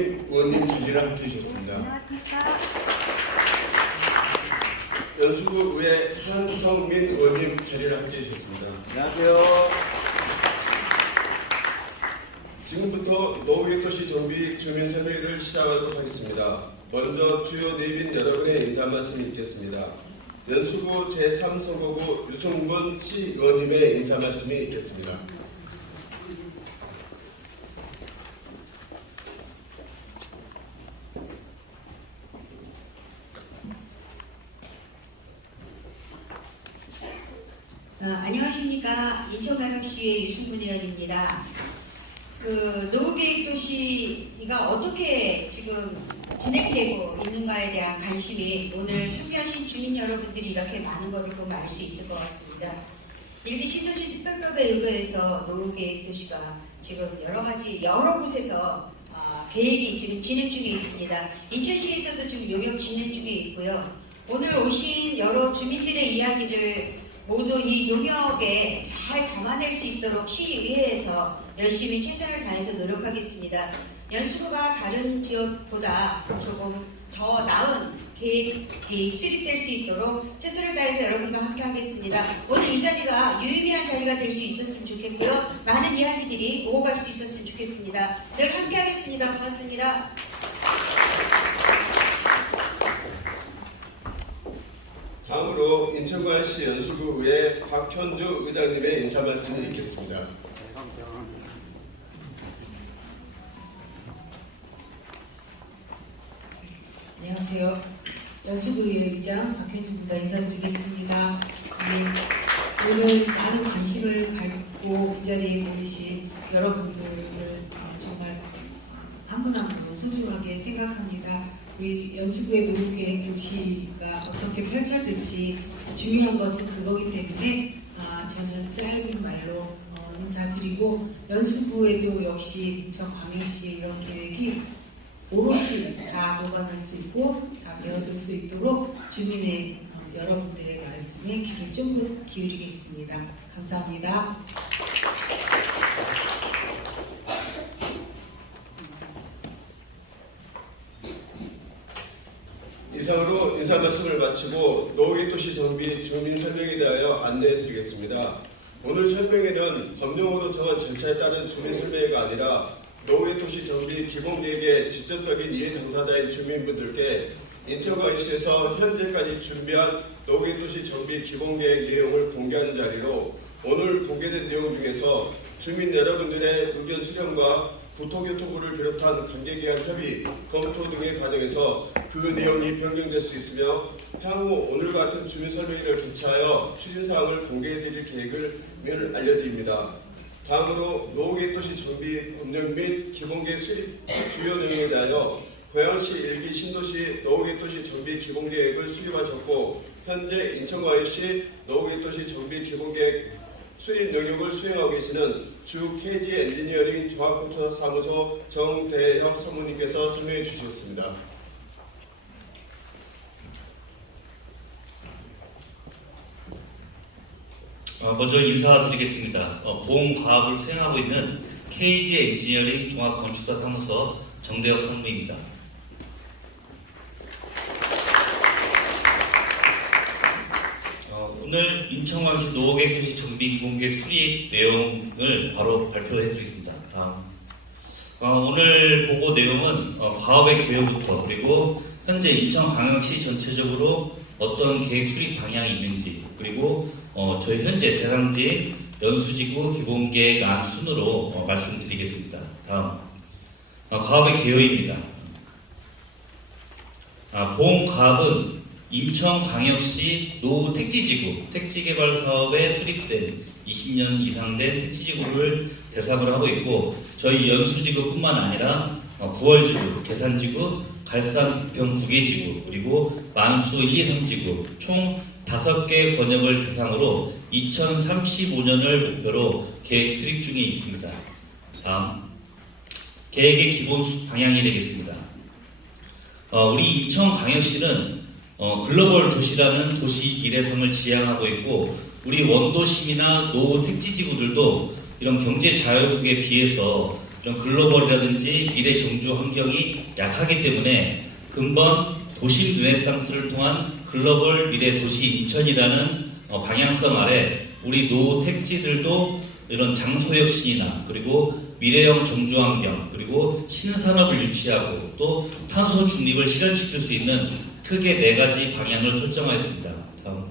의원님 자리를 함께 해주셨습니다. 안녕하십니까. 연수구 의회 한성민 의원님 자리를 함께 해주셨습니다. 안녕하세요. 지금부터 노후도시 정비 주민설명회를 시작하도록 하겠습니다. 먼저 주요 내빈 여러분의 인사 말씀이 있겠습니다. 연수구 제3선거구 유승분 시의원님의 인사 말씀이 있겠습니다. 안녕하십니까. 인천광역시의 유승문 의원입니다. 노후계획도시가 어떻게 지금 진행되고 있는가에 대한 관심이 오늘 참여하신 주민 여러분들이 이렇게 많은 것을 보면 알 수 있을 것 같습니다. 일기 신도시 특별법에 의거해서 노후계획도시가 지금 여러 곳에서 계획이 지금 진행 중에 있습니다. 인천시에서도 지금 용역 진행 중에 있고요. 오늘 오신 여러 주민들의 이야기를 모두 이 용역에 잘 담아낼 수 있도록 시의회에서 열심히 최선을 다해서 노력하겠습니다. 연수구가 다른 지역보다 조금 더 나은 계획이 수립될 수 있도록 최선을 다해서 여러분과 함께 하겠습니다. 오늘 이 자리가 유의미한 자리가 될 수 있었으면 좋겠고요. 많은 이야기들이 오고 갈 수 있었으면 좋겠습니다. 늘 함께 하겠습니다. 고맙습니다. 다음으로 인천광역시 연수구 의회 박현주 의장님의 인사 말씀을 읽겠습니다. 안녕하세요. 연수구의회 의장 박현주입니다. 인사드리겠습니다. 오늘 많은 관심을 갖고 이 자리에 모이신 여러분들을 정말 한 분 한 분 소중하게 생각합니다. 우리 연수구의 노후계획 도시가 어떻게 펼쳐질지 중요한 것은 그거기 때문에 저는 짧은 말로 인사드리고, 연수구에도 역시 인천광역시 이런 계획이 오롯이 다 녹아날 수 있고 다 배워들 수 있도록 주민의 여러분들의 말씀에 귀를 쫑긋 기울이겠습니다. 감사합니다. 이상으로 인사 말씀을 마치고 노후도시 정비 주민 설명에 대하여 안내해 드리겠습니다. 오늘 설명회는 법령으로 정한 절차에 따른 주민 설명회가 아니라 노후도시 정비 기본계획의 직접적인 이해 당사자인 주민분들께 인천광역시에서 현재까지 준비한 노후도시 정비 기본계획 내용을 공개하는 자리로, 오늘 공개된 내용 중에서 주민 여러분들의 의견 수렴과 국토교통부를 비롯한 관계기관 협의, 검토 등의 과정에서 그 내용이 변경될 수 있으며 향후 오늘과 같은 주민설명회를 개최하여 추진사항을 공개해드릴 계획을 알려드립니다. 다음으로 노후계획도시 정비 법령 및 기본계획 수립 주요 내용에 대하여 고양시 일기 신도시 노후계획도시 정비 기본계획을 수립하셨고, 현재 인천광역시 노후계획도시 정비 기본계획 수립 영역을 수행하고 계시는 주 KG 엔지니어링 종합건축사 사무소 정대혁 사무님께서 설명해 주셨습니다. 먼저 인사드리겠습니다. 보험과학을 수행하고 있는 KG 엔지니어링 종합건축사 사무소 정대혁 상무입니다. 오늘 인천광역시 노후계획도시 정비 기본계획 수립 내용을 바로 발표해드리겠습니다. 오늘 보고 내용은 과업의 개요부터, 그리고 현재 인천광역시 전체적으로 어떤 계획 수립 방향이 있는지, 그리고 저희 현재 대상지 연수지구 기본계획안 순으로 말씀드리겠습니다. 다음, 과업의 개요입니다. 보험과업은 인천광역시 노후 택지지구, 택지개발 사업에 수립된 20년 이상 된 택지지구를 대상으로 하고 있고, 저희 연수지구뿐만 아니라 구월지구, 계산지구, 갈산 부평 9개 지구, 그리고 만수 1, 2, 3지구 총 5개 권역을 대상으로 2035년을 목표로 계획 수립 중에 있습니다. 다음, 계획의 기본 방향이 되겠습니다. 우리 인천광역시는 글로벌 도시라는 도시 일회성을 지향하고 있고, 우리 원도심이나 노후 택지지구들도 이런 경제 자유국에 비해서 이런 글로벌이라든지 미래 정주 환경이 약하기 때문에 근본 도심 르네상스를 통한 글로벌 미래 도시 인천이라는 방향성 아래 우리 노후 택지들도 이런 장소 혁신이나 그리고 미래형 정주 환경 그리고 신산업을 유치하고 또 탄소 중립을 실현시킬 수 있는 크게 4가지 방향을 설정하였습니다. 다음.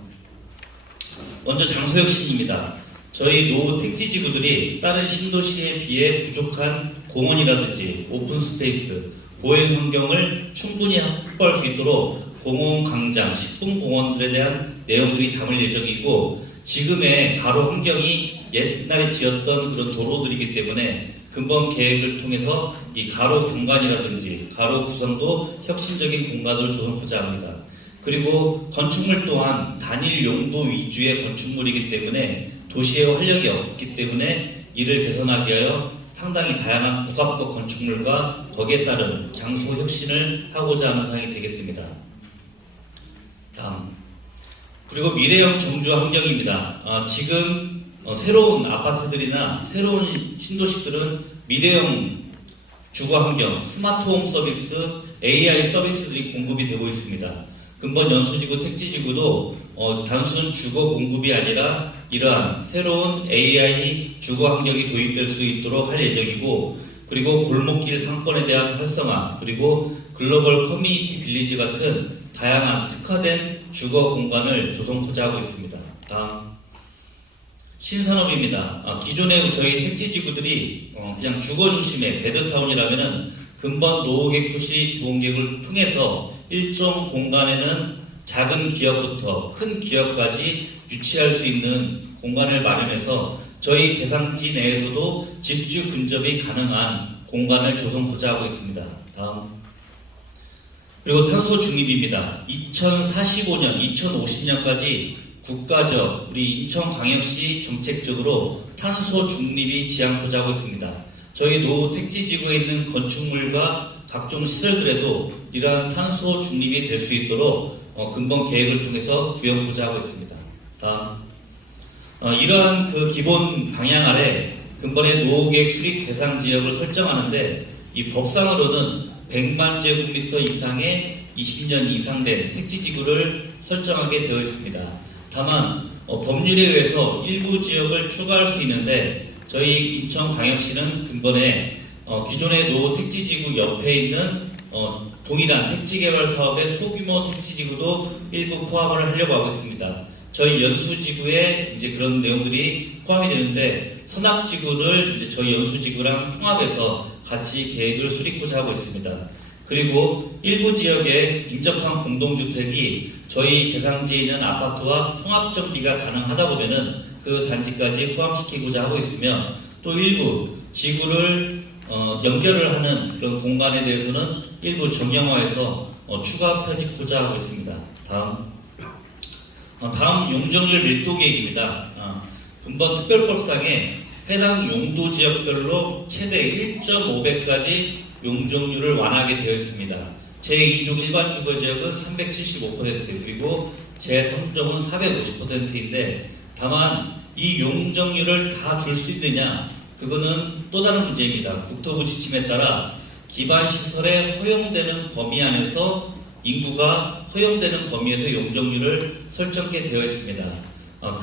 먼저 장소 혁신입니다. 저희 노후 택지지구들이 다른 신도시에 비해 부족한 공원이라든지 오픈 스페이스, 보행 환경을 충분히 확보할 수 있도록 공원, 광장, 식품공원들에 대한 내용들이 담을 예정이고 지금의 가로 환경이 옛날에 지었던 그런 도로들이기 때문에 근본 계획을 통해서 이 가로 공간이라든지 가로 구성도 혁신적인 공간을 조성하고자 합니다. 그리고 건축물 또한 단일 용도 위주의 건축물이기 때문에 도시의 활력이 없기 때문에 이를 개선하기 위하여 상당히 다양한 복합적 건축물과 거기에 따른 장소 혁신을 하고자 하는 사항이 되겠습니다. 다음. 그리고 미래형 정주 환경입니다. 지금 새로운 아파트들이나 새로운 신도시들은 미래형 주거 환경, 스마트홈 서비스, AI 서비스들이 공급이 되고 있습니다. 근본 연수지구, 택지지구도 단순 주거 공급이 아니라 이러한 새로운 AI 주거 환경이 도입될 수 있도록 할 예정이고 그리고 골목길 상권에 대한 활성화 그리고 글로벌 커뮤니티 빌리지 같은 다양한 특화된 주거 공간을 조성하고자 하고 있습니다. 다음. 신산업입니다. 기존의 저희 택지지구들이 그냥 주거 중심의 베드타운이라면은 근본 노후객 도시 기본계획을 통해서 일정 공간에는 작은 기업부터 큰 기업까지 유치할 수 있는 공간을 마련해서 저희 대상지 내에서도 집주 근접이 가능한 공간을 조성하고자 하고 있습니다. 다음. 그리고 탄소 중립입니다. 2045년, 2050년까지 국가적, 우리 인천광역시 정책적으로 탄소 중립이 지향하고자 하고 있습니다. 저희 노후 택지지구에 있는 건축물과 각종 시설들에도 이러한 탄소 중립이 될 수 있도록 근본 계획을 통해서 구현하고자 하고 있습니다. 다음. 이러한 그 기본 방향 아래 근본의 노후계획 수립 대상 지역을 설정하는데 이 법상으로는 100만 제곱미터 이상의 20년 이상 된 택지지구를 설정하게 되어 있습니다. 다만 법률에 의해서 일부 지역을 추가할 수 있는데 저희 인천광역시는 근본에 기존의 노후 택지지구 옆에 있는 동일한 택지개발 사업의 소규모 택지지구도 일부 포함을 하려고 하고 있습니다. 저희 연수지구에 이제 그런 내용들이 포함이 되는데 선악지구를 이제 저희 연수지구랑 통합해서 같이 계획을 수립하고자 하고 있습니다. 그리고 일부 지역에 인접한 공동주택이 저희 대상지에 있는 아파트와 통합정비가 가능하다 보면은 그 단지까지 포함시키고자 하고 있으며 또 일부 지구를 연결을 하는 그런 공간에 대해서는 일부 정형화해서 추가 편입하고자 하고 있습니다. 다음 용적률 밀도 계획입니다. 근본 특별법상에 해당 용도 지역별로 최대 1.5배까지 용적률을 완화하게 되어 있습니다. 제2종 일반 주거지역은 375% 그리고 제3종은 450%인데 다만 이 용적률을 다 줄 수 있느냐 그거는 또 다른 문제입니다. 국토부 지침에 따라 기반시설에 허용되는 범위 안에서 인구가 허용되는 범위에서 용적률을 설정게 되어 있습니다.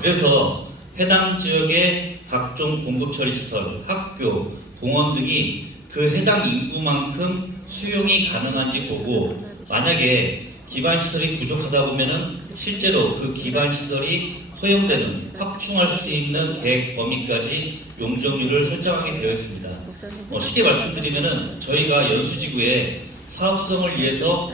그래서 해당 지역의 각종 공급처리시설, 학교, 공원 등이 그 해당 인구만큼 수용이 가능한지 보고 만약에 기반시설이 부족하다 보면은 실제로 그 기반시설이 허용되는 확충할 수 있는 계획 범위까지 용적률을 설정하게 되어 있습니다. 쉽게 말씀드리면은 저희가 연수지구에 사업성을 위해서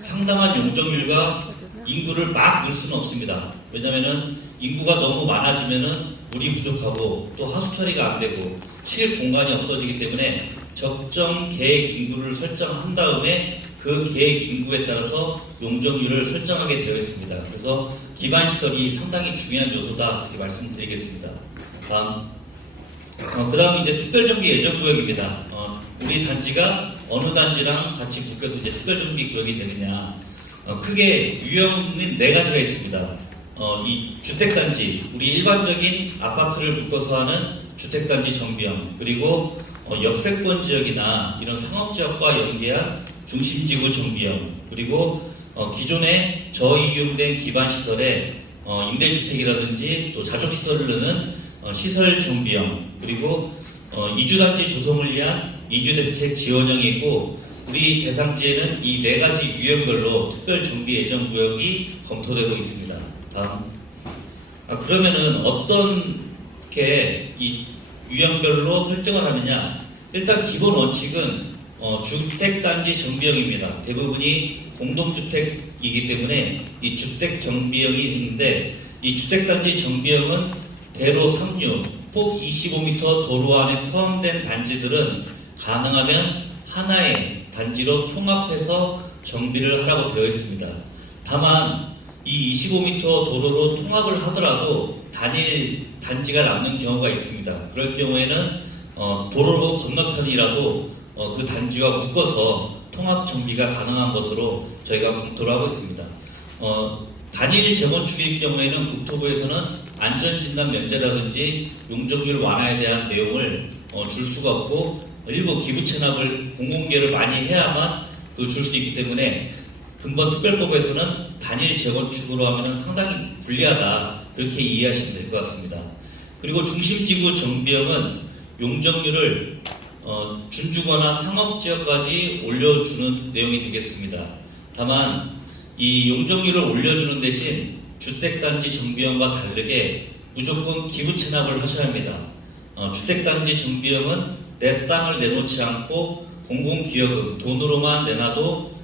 상당한 용적률과 인구를 막 넣을 수는 없습니다. 왜냐면은 인구가 너무 많아지면은 물이 부족하고 또 하수 처리가 안 되고 쉴 공간이 없어지기 때문에 적정 계획 인구를 설정한 다음에 그 계획 인구에 따라서 용적률을 설정하게 되어 있습니다. 그래서 기반시설이 상당히 중요한 요소다 이렇게 말씀드리겠습니다. 그 다음 이제 특별정비 예정구역입니다. 우리 단지가 어느 단지랑 같이 묶여서 이제 특별정비 구역이 되느냐 크게 유형은 4가지가 있습니다. 이 주택단지, 우리 일반적인 아파트를 묶어서 하는 주택단지 정비형 그리고 역세권 지역이나 이런 상업지역과 연계한 중심지구 정비형, 그리고 기존에 저이용된 기반시설에 임대주택이라든지 또 자족시설을 넣는 시설 정비형, 그리고 이주단지 조성을 위한 이주대책 지원형이 있고, 우리 대상지에는 이 네 가지 유형별로 특별 정비 예정 구역이 검토되고 있습니다. 다음. 그러면은 어떻게 이 유형별로 설정을 하느냐? 일단 기본 원칙은 주택단지 정비형입니다. 대부분이 공동주택이기 때문에 이 주택 정비형이 있는데, 이 주택단지 정비형은 대로 3류, 폭 25m 도로 안에 포함된 단지들은 가능하면 하나의 단지로 통합해서 정비를 하라고 되어 있습니다. 다만 이 25m 도로로 통합을 하더라도 단일 단지가 남는 경우가 있습니다. 그럴 경우에는 도로 건너편이라도 그 단지와 묶어서 통합 정비가 가능한 것으로 저희가 검토를 하고 있습니다. 단일 재건축일 경우에는 국토부에서는 안전진단 면제라든지 용적률 완화에 대한 내용을 줄 수가 없고, 일부 기부 체납을 공공기여를 많이 해야만 줄 수 있기 때문에 근본 특별법에서는 단일 재건축으로 하면 상당히 불리하다, 그렇게 이해하시면 될 것 같습니다. 그리고 중심지구 정비형은 용적률을 준주거나 상업지역까지 올려주는 내용이 되겠습니다. 다만 이 용적률을 올려주는 대신 주택단지 정비형과 다르게 무조건 기부 체납을 하셔야 합니다. 주택단지 정비형은 내 땅을 내놓지 않고 공공기여금 돈으로만 내놔도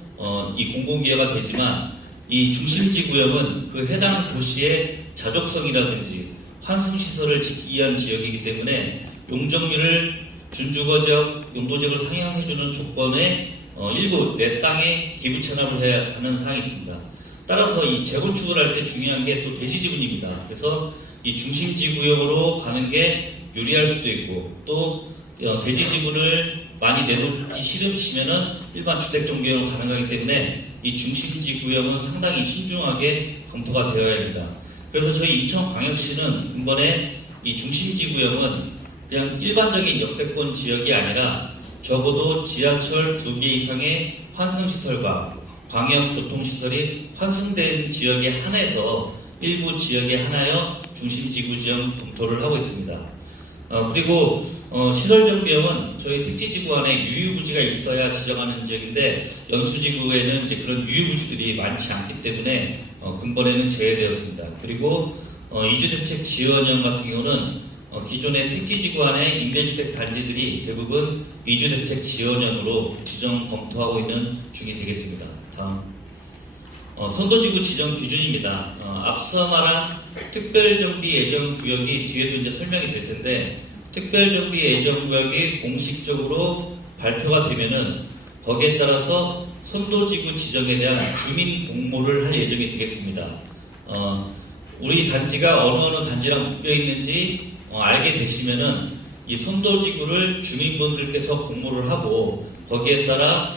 이 공공기여가 되지만, 이 중심지구형은 그 해당 도시의 자족성이라든지 환승시설을 짓기 위한 지역이기 때문에 용적률을 준주거지역, 용도지역을 상향해주는 조건에 일부 내 땅에 기부 체납을 해야 하는 사항이 있습니다. 따라서 이 재건축을 할 때 중요한 게 또 대지지분입니다. 그래서 이 중심지구형으로 가는 게 유리할 수도 있고, 또 대지지분을 많이 내놓기 싫으시면은 일반 주택정비형으로 가능하기 때문에 이 중심지구형은 상당히 신중하게 검토가 되어야 합니다. 그래서 저희 인천광역시는 근본에 이 중심지구형은 그냥 일반적인 역세권 지역이 아니라 적어도 지하철 2개 이상의 환승시설과 광역교통시설이 환승된 지역에 한해서 일부 지역에 한하여 중심지구지형 검토를 하고 있습니다. 그리고 시설정비형은 저희 택지지구 안에 유유부지가 있어야 지정하는 지역인데, 연수지구에는 이제 그런 유유부지들이 많지 않기 때문에 근본에는 제외되었습니다. 그리고 이주대책 지원형 같은 경우는 기존의 택지지구 안에 임대주택 단지들이 대부분 이주대책 지원형으로 지정 검토하고 있는 중이 되겠습니다. 다음. 선도지구 지정 기준입니다. 앞서 말한 특별정비 예정구역이 뒤에도 이제 설명이 될 텐데, 특별정비 예정구역이 공식적으로 발표가 되면은 거기에 따라서 선도지구 지정에 대한 주민 공모를 할 예정이 되겠습니다. 우리 단지가 어느 단지랑 묶여 있는지 알게 되시면은 이 선도지구를 주민분들께서 공모를 하고, 거기에 따라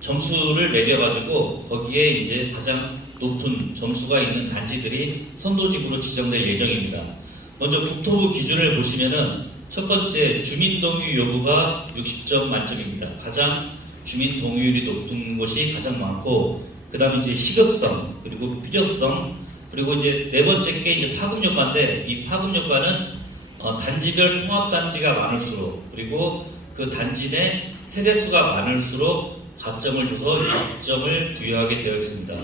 점수를 매겨가지고 거기에 이제 가장 높은 점수가 있는 단지들이 선도지구로 지정될 예정입니다. 먼저 국토부 기준을 보시면은 첫 번째 주민 동의 여부가 60점 만점입니다. 가장 주민 동의율이 높은 곳이 가장 많고, 그 다음에 이제 시급성, 그리고 필요성, 그리고 이제 네 번째 게 이제 파급효과인데, 이 파급효과는 단지별 통합단지가 많을수록, 그리고 그 단지 내 세대수가 많을수록 가점을 줘서 20점을 부여하게 되어 있습니다.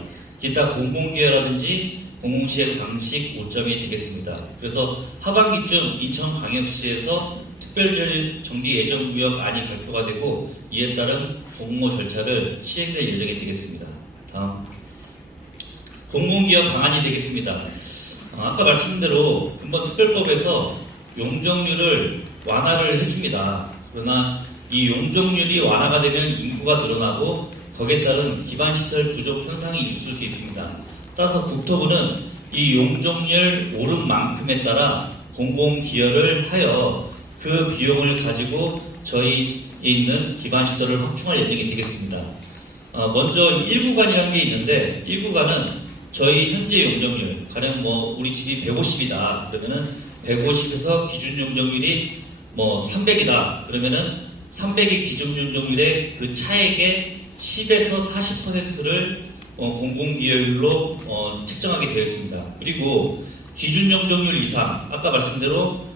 기타 공공기여라든지 공공시행 방식 5점이 되겠습니다. 그래서 하반기쯤 인천광역시에서 특별정비 예정구역안이 발표가 되고, 이에 따른 공모 절차를 시행될 예정이 되겠습니다. 다음. 공공기여 방안이 되겠습니다. 아까 말씀드린 대로 근본 특별법에서 용적률을 완화를 해줍니다. 그러나 이 용적률이 완화가 되면 인구가 늘어나고 거기에 따른 기반시설 부족 현상이 있을 수 있습니다. 따라서 국토부는 이 용적률 오른 만큼에 따라 공공기여를 하여 그 비용을 가지고 저희에 있는 기반시설을 확충할 예정이 되겠습니다. 먼저 1구간이라는 게 있는데, 1구간은 저희 현재 용적률, 가령 우리 집이 150이다 그러면은 150에서 기준 용적률이 뭐 300이다 그러면은 300의 기준 용적률의 그 차액의 10에서 40%를 공공기여율로 책정하게 되어 있습니다. 그리고 기준 용적률 이상, 아까 말씀대로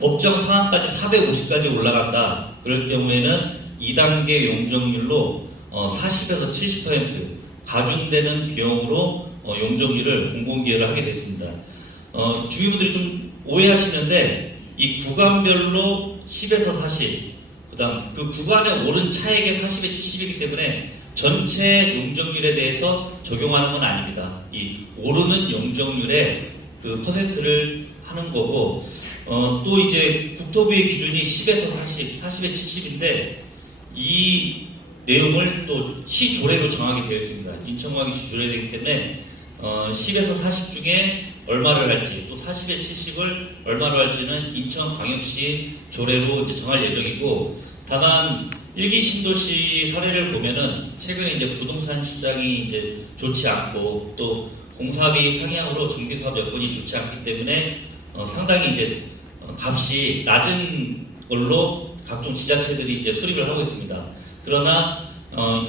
법정 상한까지 450까지 올라간다. 그럴 경우에는 2단계 용적률로 40에서 70% 가중되는 비용으로 용적률을 공공기여를 하게 됐습니다. 주민분들이 좀 오해하시는데 이 구간별로 10에서 40, 그다음 그 구간에 오른 차액의 40에 70이기 때문에 전체 용적률에 대해서 적용하는 건 아닙니다. 이 오르는 용적률의 그 퍼센트를 하는 거고, 또 이제 국토부의 기준이 10에서 40, 40에 70인데 이 내용을 또 시조례로 정하게 되어 있습니다. 인천광역시 시조례되기 때문에 10에서 40 중에 얼마를 할지, 또 40에 70을 얼마로 할지는 인천광역시 조례로 이제 정할 예정이고, 다만 1기 신도시 사례를 보면은 최근에 이제 부동산 시장이 이제 좋지 않고 또 공사비 상향으로 정비사업 여건이 좋지 않기 때문에 상당히 이제 값이 낮은 걸로 각종 지자체들이 이제 수립을 하고 있습니다. 그러나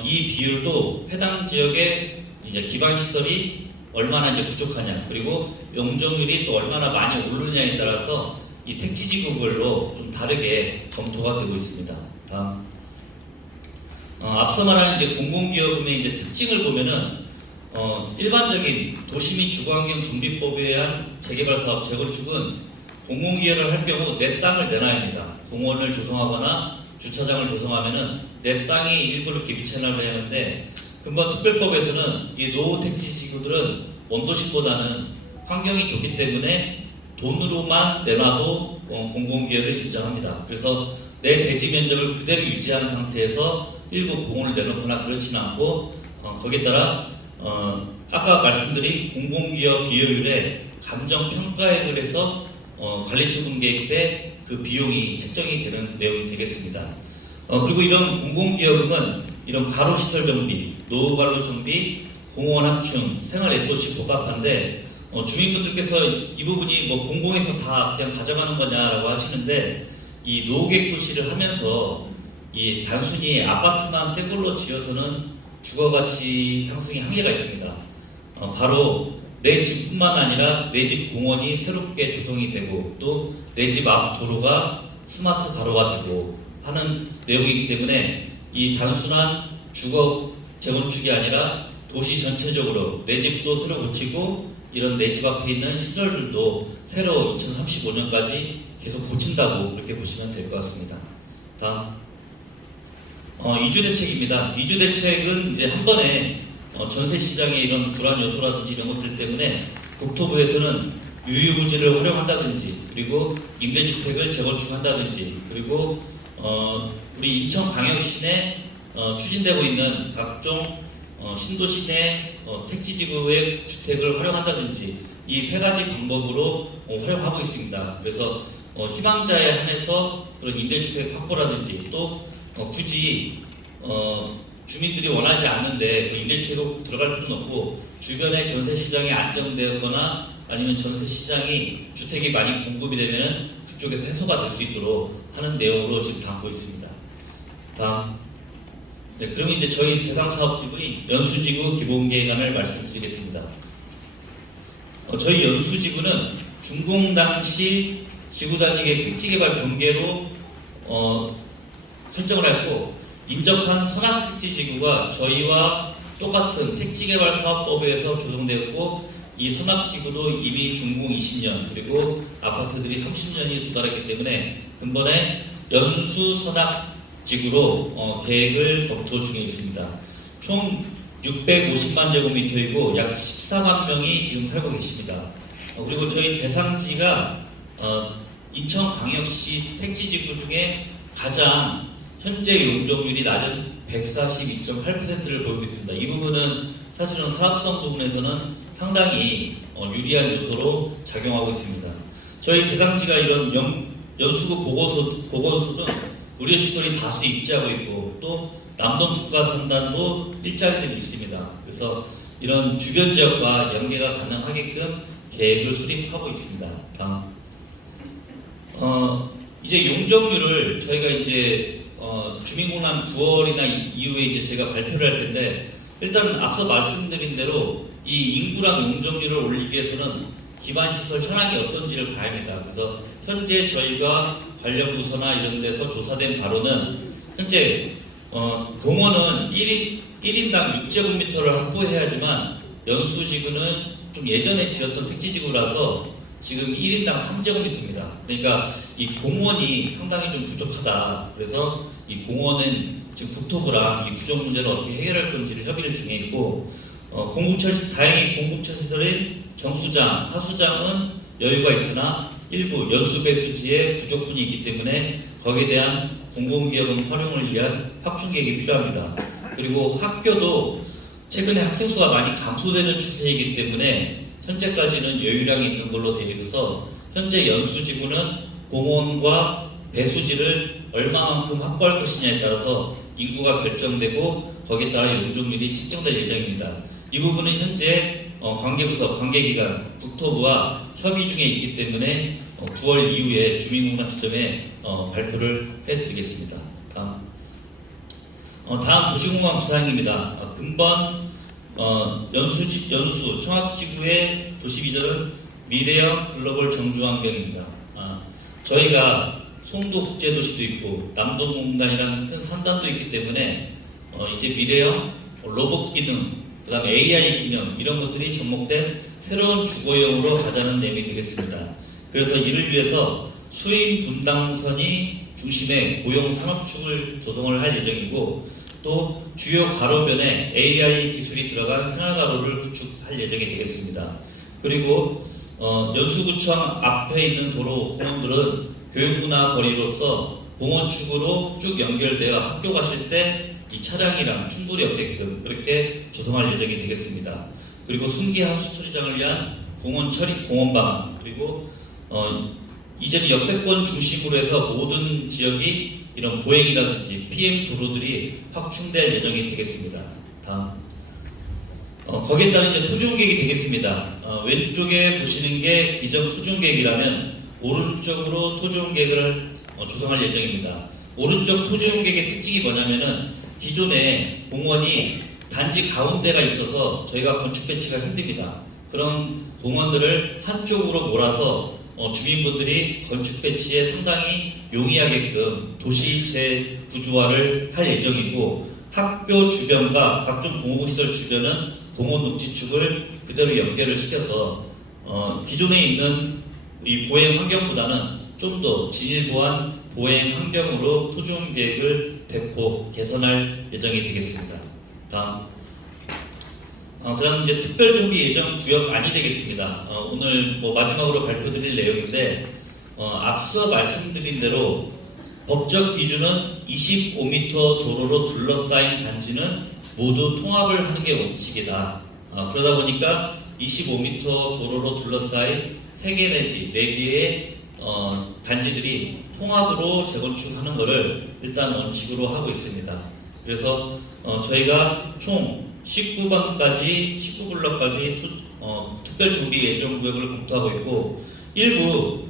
이 비율도 해당 지역의 이제 기반 시설이 얼마나 이제 부족하냐, 그리고 용적률이 또 얼마나 많이 오르냐에 따라서 이 택지지구별로 좀 다르게 검토가 되고 있습니다. 다음. 앞서 말한 이제 공공기여금의 이제 특징을 보면은 일반적인 도시 및 주거환경 정비법에 의한 재개발 사업 재건축은 공공기여를 할 경우 내 땅을 내놔야 합니다. 공원을 조성하거나 주차장을 조성하면은 내 땅이 일부를 기비 채납을 해야 하는데, 근본 특별법에서는 이 노후 택지지구들은 원도시보다는 환경이 좋기 때문에 돈으로만 내놔도 공공기여를 인정합니다. 그래서 내 대지 면적을 그대로 유지한 상태에서 일부 공원을 내놓거나 그렇지는 않고, 거기에 따라 아까 말씀드린 공공기여 비효율에 감정평가액을 해서 관리처분 계획 때 그 비용이 책정이 되는 내용이 되겠습니다. 그리고 이런 공공기여금은 이런 가로시설 정비, 노후관로 정비, 공원 확충, 생활 SOC 복합한데, 주민분들께서 이 부분이 뭐 공공에서 다 그냥 가져가는 거냐라고 하시는데, 이 노후객 도시를 하면서 이 단순히 아파트만 새 걸로 지어서는 주거가치 상승의 한계가 있습니다. 바로 내 집뿐만 아니라 내 집 공원이 새롭게 조성이 되고 또 내 집 앞 도로가 스마트 가로가 되고 하는 내용이기 때문에 이 단순한 주거 재건축이 아니라 도시 전체적으로 내 집도 새로 고치고 이런 내 집 앞에 있는 시설들도 새로 2035년까지 계속 고친다고 그렇게 보시면 될 것 같습니다. 다음. 이주대책입니다. 이주대책은 이제 한 번에 전세시장의 이런 불안 요소라든지 이런 것들 때문에 국토부에서는 유유부지를 활용한다든지, 그리고 임대주택을 재건축한다든지, 그리고 우리 인천광역시 내 추진되고 있는 각종 신도시 내 택지지구의 주택을 활용한다든지 이 세 가지 방법으로 활용하고 있습니다. 그래서 희망자에 한해서 그런 임대주택 확보라든지 또 굳이 주민들이 원하지 않는데 임대주택으로 들어갈 필요는 없고 주변에 전세시장이 안정되었거나 아니면 전세시장이 주택이 많이 공급이 되면 그쪽에서 해소가 될 수 있도록 하는 내용으로 지금 담고 있습니다. 다음. 네, 그럼 이제 저희 대상 사업지구인 연수지구 기본계획안을 말씀드리겠습니다. 저희 연수지구는 준공 당시 지구 단위의 택지개발 경계로 설정을 했고, 인접한 선악택지지구가 저희와 똑같은 택지개발 사업법에 의해서 조성되었고, 이 선악지구도 이미 준공 20년 그리고 아파트들이 30년이 도달했기 때문에 근본에 연수 선악지구로 계획을 검토 중에 있습니다. 총 650만 제곱미터이고 약 14만 명이 지금 살고 계십니다. 그리고 저희 대상지가 인천광역시 택지지구 중에 가장 현재 용적률이 낮은 142.8%를 보이고 있습니다. 이 부분은 사실은 사업성 부분에서는 상당히 유리한 요소로 작용하고 있습니다. 저희 대상지가 이런 연수구 보건소 등 의료시설이 다수 입지하고 있고 또 남동 국가산단도 일자리들이 있습니다. 그래서 이런 주변 지역과 연계가 가능하게끔 계획을 수립하고 있습니다. 다음. 이제 용적률을 저희가 이제 주민공단 9월이나 이후에 이제 제가 발표를 할 텐데, 일단 앞서 말씀드린 대로 이 인구랑 용적률을 올리기 위해서는 기반시설 현황이 어떤지를 봐야 합니다. 그래서 현재 저희가 관련 부서나 이런 데서 조사된 바로는 현재 공원은 1인당 6제곱미터를 확보해야지만 연수지구는 좀 예전에 지었던 택지지구라서 지금 1인당 3제곱미터입니다. 그러니까 이 공원이 상당히 좀 부족하다. 그래서 이 공원은 지금 국토부랑 이 부족 문제를 어떻게 해결할 건지를 협의를 중에 있고, 다행히 공급처시설인 정수장, 하수장은 여유가 있으나 일부 연수배수지에 부족분이 있기 때문에 거기에 대한 공공기업은 활용을 위한 확충 계획이 필요합니다. 그리고 학교도 최근에 학생 수가 많이 감소되는 추세이기 때문에 현재까지는 여유량이 있는 걸로 되어 있어서 현재 연수지구는 공원과 배수지를 얼마만큼 확보할 것이냐에 따라서 인구가 결정되고 거기에 따라 용적률이 책정될 예정입니다. 이 부분은 현재 관계부서, 관계기관, 국토부와 협의 중에 있기 때문에 9월 이후에 주민공단 지점에 발표를 해드리겠습니다. 다음 도시공간 구상입니다. 근본 연수 청학지구의 도시비전은 미래형 글로벌 정주환경입니다. 저희가 송도 국제도시도 있고 남동공단이라는 큰 산단도 있기 때문에 이제 미래형 로봇 기능, 그 다음에 AI 기능 이런 것들이 접목된 새로운 주거형으로 가자는 내용이 되겠습니다. 그래서 이를 위해서 수임 분당선이 중심의 고용 산업축을 조성을 할 예정이고, 또 주요 가로변에 AI 기술이 들어간 생활가로를 구축할 예정이 되겠습니다. 그리고 연수구청 앞에 있는 도로 공원들은 교육문화 거리로서 공원축으로 쭉 연결되어 학교 가실 때 이 차량이랑 충돌이 없게끔 그렇게 조성할 예정이 되겠습니다. 그리고 순기 하수 처리장을 위한 공원 처리 공원 방안, 그리고 이제는 역세권 중심으로 해서 모든 지역이 이런 보행이라든지 PM 도로들이 확충될 예정이 되겠습니다. 다음. 거기에 따른 이제 토지용계획이 되겠습니다. 왼쪽에 보시는 게 기존 토지용계획이라면 오른쪽으로 토지용계획을 조성할 예정입니다. 오른쪽 토지용계획의 특징이 뭐냐면은 기존에 공원이 단지 가운데가 있어서 저희가 건축 배치가 힘듭니다. 그런 공원들을 한쪽으로 몰아서 주민분들이 건축 배치에 상당히 용이하게끔 도시 재구조화를 할 예정이고, 학교 주변과 각종 공공시설 주변은 공원 녹지축을 그대로 연결을 시켜서 기존에 있는 이 보행 환경보다는 좀 더 진일보한 보행 환경으로 토지용 계획을 대폭 개선할 예정이 되겠습니다. 다음. 그 다음 이제 특별정비 예정 구역안이 되겠습니다. 오늘 마지막으로 발표드릴 내용인데, 앞서 말씀드린 대로 법적 기준은 25m 도로로 둘러싸인 단지는 모두 통합을 하는 게 원칙이다. 그러다 보니까 25m 도로로 둘러싸인 3개 내지 4개의 단지들이 통합으로 재건축하는 것을 일단 원칙으로 하고 있습니다. 그래서 저희가 총 19블럭까지 특별정비 예정구역을 검토하고 있고, 일부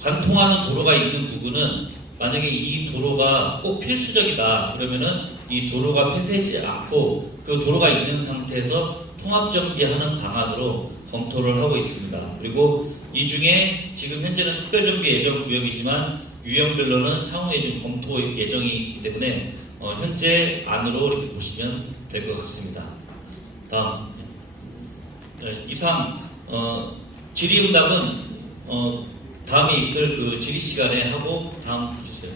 관통하는 도로가 있는 부분은 만약에 이 도로가 꼭 필수적이다 그러면은 이 도로가 폐쇄하지 않고 그 도로가 있는 상태에서 통합정비하는 방안으로 검토를 하고 있습니다. 그리고 이 중에 지금 현재는 특별정비 예정구역이지만 유형별로는 향후에 지금 검토 예정이 있기 때문에 현재 안으로 이렇게 보시면 될 것 같습니다. 다음. 이상 질의응답은 다음에 있을 그 질의 시간에 하고 다음 주세요.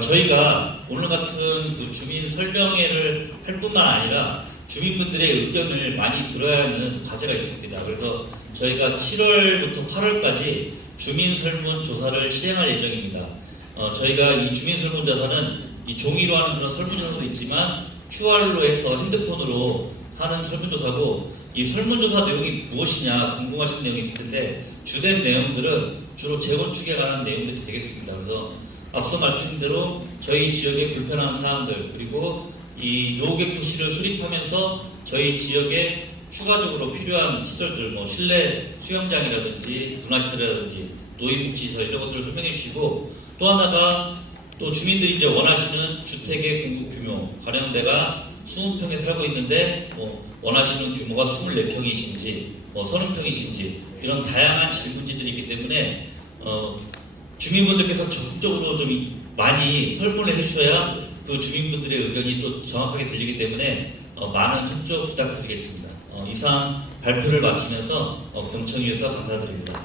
저희가 오늘 같은 그 주민 설명회를 할 뿐만 아니라 주민분들의 의견을 많이 들어야 하는 과제가 있습니다. 그래서 저희가 7월부터 8월까지 주민 설문조사를 시행할 예정입니다. 저희가 이 주민 설문조사는 이 종이로 하는 그런 설문조사도 있지만 QR로 해서 핸드폰으로 하는 설문조사고, 이 설문조사 내용이 무엇이냐 궁금하신 내용이 있을 텐데 주된 내용들은 주로 재건축에 관한 내용들이 되겠습니다. 그래서 앞서 말씀드린 대로 저희 지역의 불편한 사항들, 그리고 이 노후객 도시를 수립하면서 저희 지역에 추가적으로 필요한 시설들, 실내 수영장이라든지 문화시설이라든지 노인복지시설 이런 것들을 설명해 주시고, 또 하나가 또 주민들이 이제 원하시는 주택의 공급 규모, 가령 내가 20평에 살고 있는데 원하시는 규모가 24평이신지 30평이신지 이런 다양한 질문지들이 있기 때문에 주민분들께서 적극적으로 좀 많이 설문을 해주셔야 그 주민분들의 의견이 또 정확하게 들리기 때문에 많은 협조 부탁드리겠습니다. 이상 발표를 마치면서 경청위에서 감사드립니다.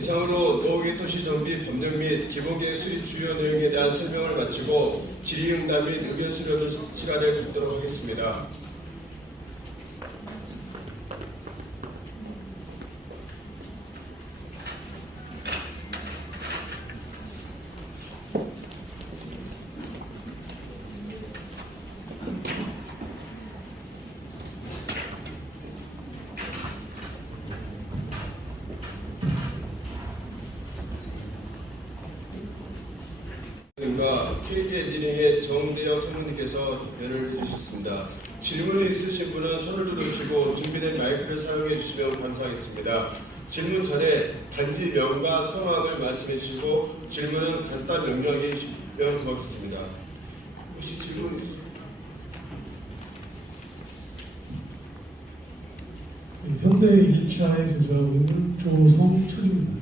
이상으로 노후계 도시 정비 법령 및 기본계획 수립 주요 내용에 대한 설명을 마치고 질의응답 및 의견 수렴 시간을 갖도록 하겠습니다. KT 엔지니어링의 정대혁 선생님께서 답변을 해주셨습니다. 질문이 있으신 분은 손을 들어주시고 준비된 마이크를 사용해 주시면 감사하겠습니다. 질문 전에 단지 명과 성함을 말씀해 주시고 질문은 간단 명료하게 해주시면 고맙겠습니다. 혹시 질문 있으세요? 현대 1차에 교수하고 있는 조성철입니다.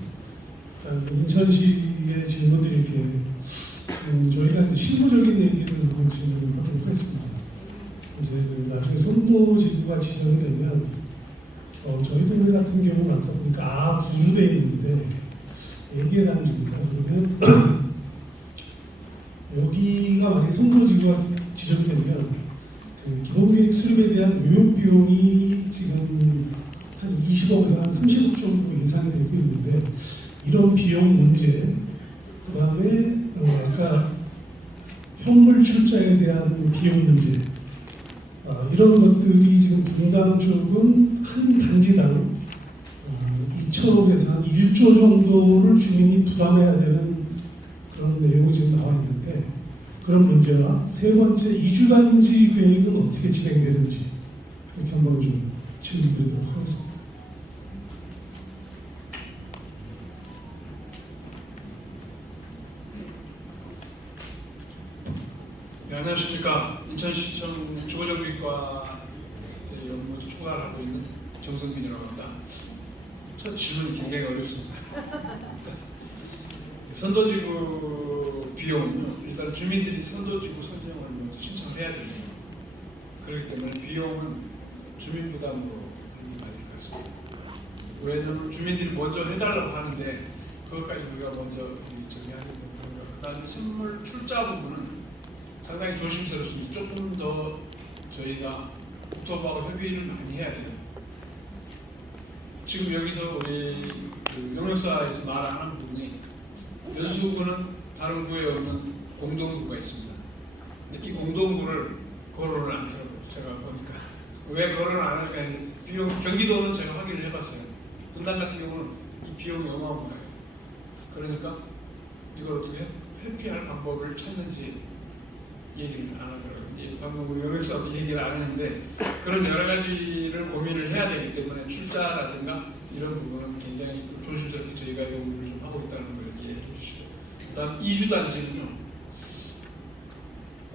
인천시의 질문들이 이렇게 저희가 이제 실무적인 얘기를 하고 진행하도록 하겠습니다. 이제 나중에 선도지구가 지정이 되면 저희 동네 같은 경우는 아까 보니까 구로 되어 있는데 4개 단지입니다. 그러면 여기가 만약에 선도지구가 지정이 되면 그 기본계획 수립에 대한 요역 비용이 지금 한 20억에서 한 30억 정도 예상이 되고 있는데 이런 비용 문제, 그 다음에 아까 현물 출자에 대한 비용 문제, 이런 것들이 지금 분당 쪽은 한 단지당 2천억에서 한 1조 정도를 주민이 부담해야 되는 그런 내용이 지금 나와 있는데 그런 문제와 세 번째 이주단지 계획은 어떻게 진행되는지 이렇게 한번 좀 질문드리도록 하겠습니다. 네, 안녕하십니까. 인천시청 주거정비과 업무도 총괄하고 있는 정성빈이라고 합니다. 첫 질문이 굉장히 어렵습니다. 선도지구 비용은요, 일단 주민들이 선도지구 선정을 먼저 신청을 해야 됩니다. 그렇기 때문에 비용은 주민 부담으로 하는 게 맞을 것 같습니다. 왜냐하면 주민들이 먼저 해달라고 하는데 그것까지 우리가 먼저 정리하는 거고요. 그 다음에 선물 출자 부분은 상당히 조심스럽습니다. 조금 더 저희가 국토부하고 협의를 많이 해야 돼요. 지금 여기서 우리 그 용역사에서 말하는 부분이 연수구는 다른 구에 없는 공동구가 있습니다. 근데 이 공동구를 거론을 안 하더라고요. 제가 보니까. 왜 거론을 안 할까 했는데 비용, 경기도는 제가 확인을 해봤어요. 분당 같은 경우는 이 비용이 어마어마해요. 그러니까 이걸 어떻게 회피할 방법을 찾는지 얘기를 안 하더라고요. 방금 우리 용역사도 얘기를 안 했는데 그런 여러 가지를 고민을 해야 되기 때문에 출자라든가 이런 부분은 굉장히 조심스럽게 저희가 요구를 좀 하고 있다는 걸 이해해 주시고, 그다음 이주단지는요.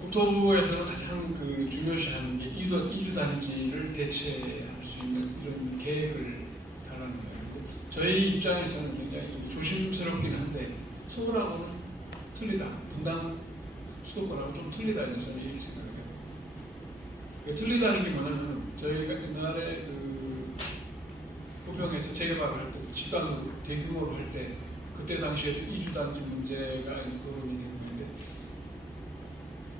국토부에서는 가장 그 중요시하는 게 이주단지를 대체할 수 있는 이런 계획을 달하는 거예요. 저희 입장에서는 굉장히 조심스럽긴 한데 서울하고는 틀리다. 분당 수도권하고 좀 틀리다는 저는 이렇게 생각해요. 틀리다는 게 뭐냐면 저희가 옛날에 그 부평에서 재개발을 할 때 집단으로 대규모로 할 때 그때 당시에 이주단지 문제가 거론이 됐는데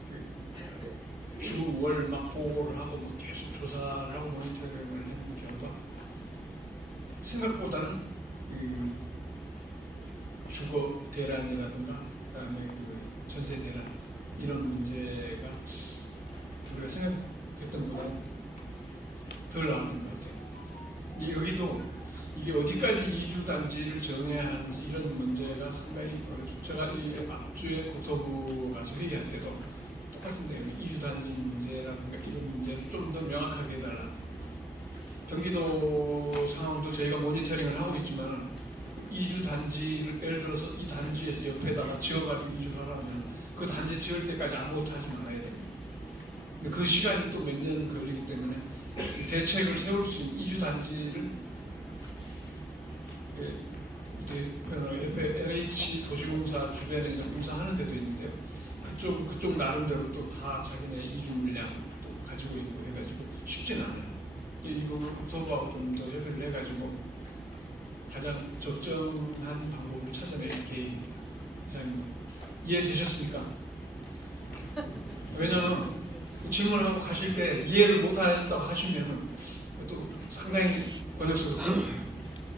그 주월 막 보고를 하고 뭐 계속 조사를 하고 모니터링을 했는 결과 생각보다는 그 주거 대란이라든가 그다음에 그 전세 대란 이런 문제가 우리가 생각했던 것보다 덜 나왔던 것 같아요. 여기도 이게 어디까지 이주단지를 정해야 하는지 이런 문제가 상당히 어렵죠. 제가 이 앞주에 국토부 가서 회의할 때도 똑같은데 이주 단지 문제라든가 이런 문제를 좀 더 명확하게 해달라. 경기도 상황도 저희가 모니터링을 하고 있지만 이주 단지를 예를 들어서 이 단지에서 옆에다가 지어가지고 이주를 하려면 그 단지 지을 때까지 아무것도 하지 말아야 돼요. 근데 그 시간이 또 몇 년 걸리기 때문에 대책을 세울 수 있는 이주 단지를 LH 도시공사 주변에 공사하는 데도 있는데요. 그쪽 나름대로 또 다 자기네 이주 물량 가지고 있고 해가지고 쉽진 않아요. 이거를 국토부하고 좀 더 협의를 해가지고 가장 적정한 방법을 찾아낼 계획입니다. 이상입니다. 이해되셨습니까? 왜냐면 질문을 하고 가실 때 이해를 못하셨다고 하시면 또 상당히 번역스럽고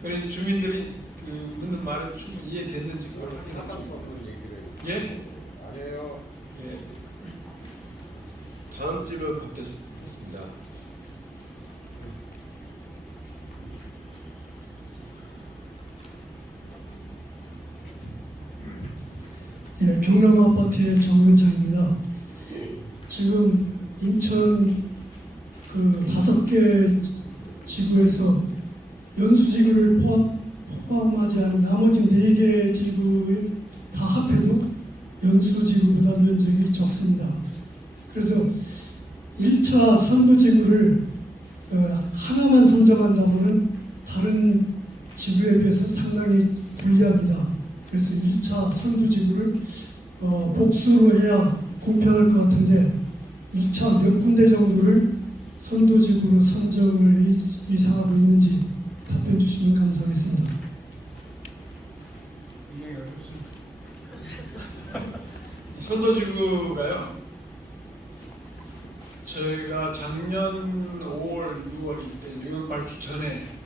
그래서 주민들이 묻는 말은 충분히 이해됐는지 그걸 확인하고 예? 아니에요. 예. 다음 질문 받겠습니다. 예, 경남아파트의 정근창입니다. 지금 인천 그 5개 지구에서 연수지구를 포함하지 않은 나머지 4개 지구 다 합해도 연수지구보다 면적이 적습니다. 그래서 1차 선도지구를 하나만 선정한다면 다른 지구에 비해서 상당히 불리합니다. 그래서 1차 선도지구를 복수로 해야 공평할 것 같은데 1차 몇 군데 정도를 선도지구로 선정을 예상하고 있는지 답변 주시면 감사하겠습니다. 선도지구가요. 저희가 작년 5월, 6월 이때 용역 발주 전에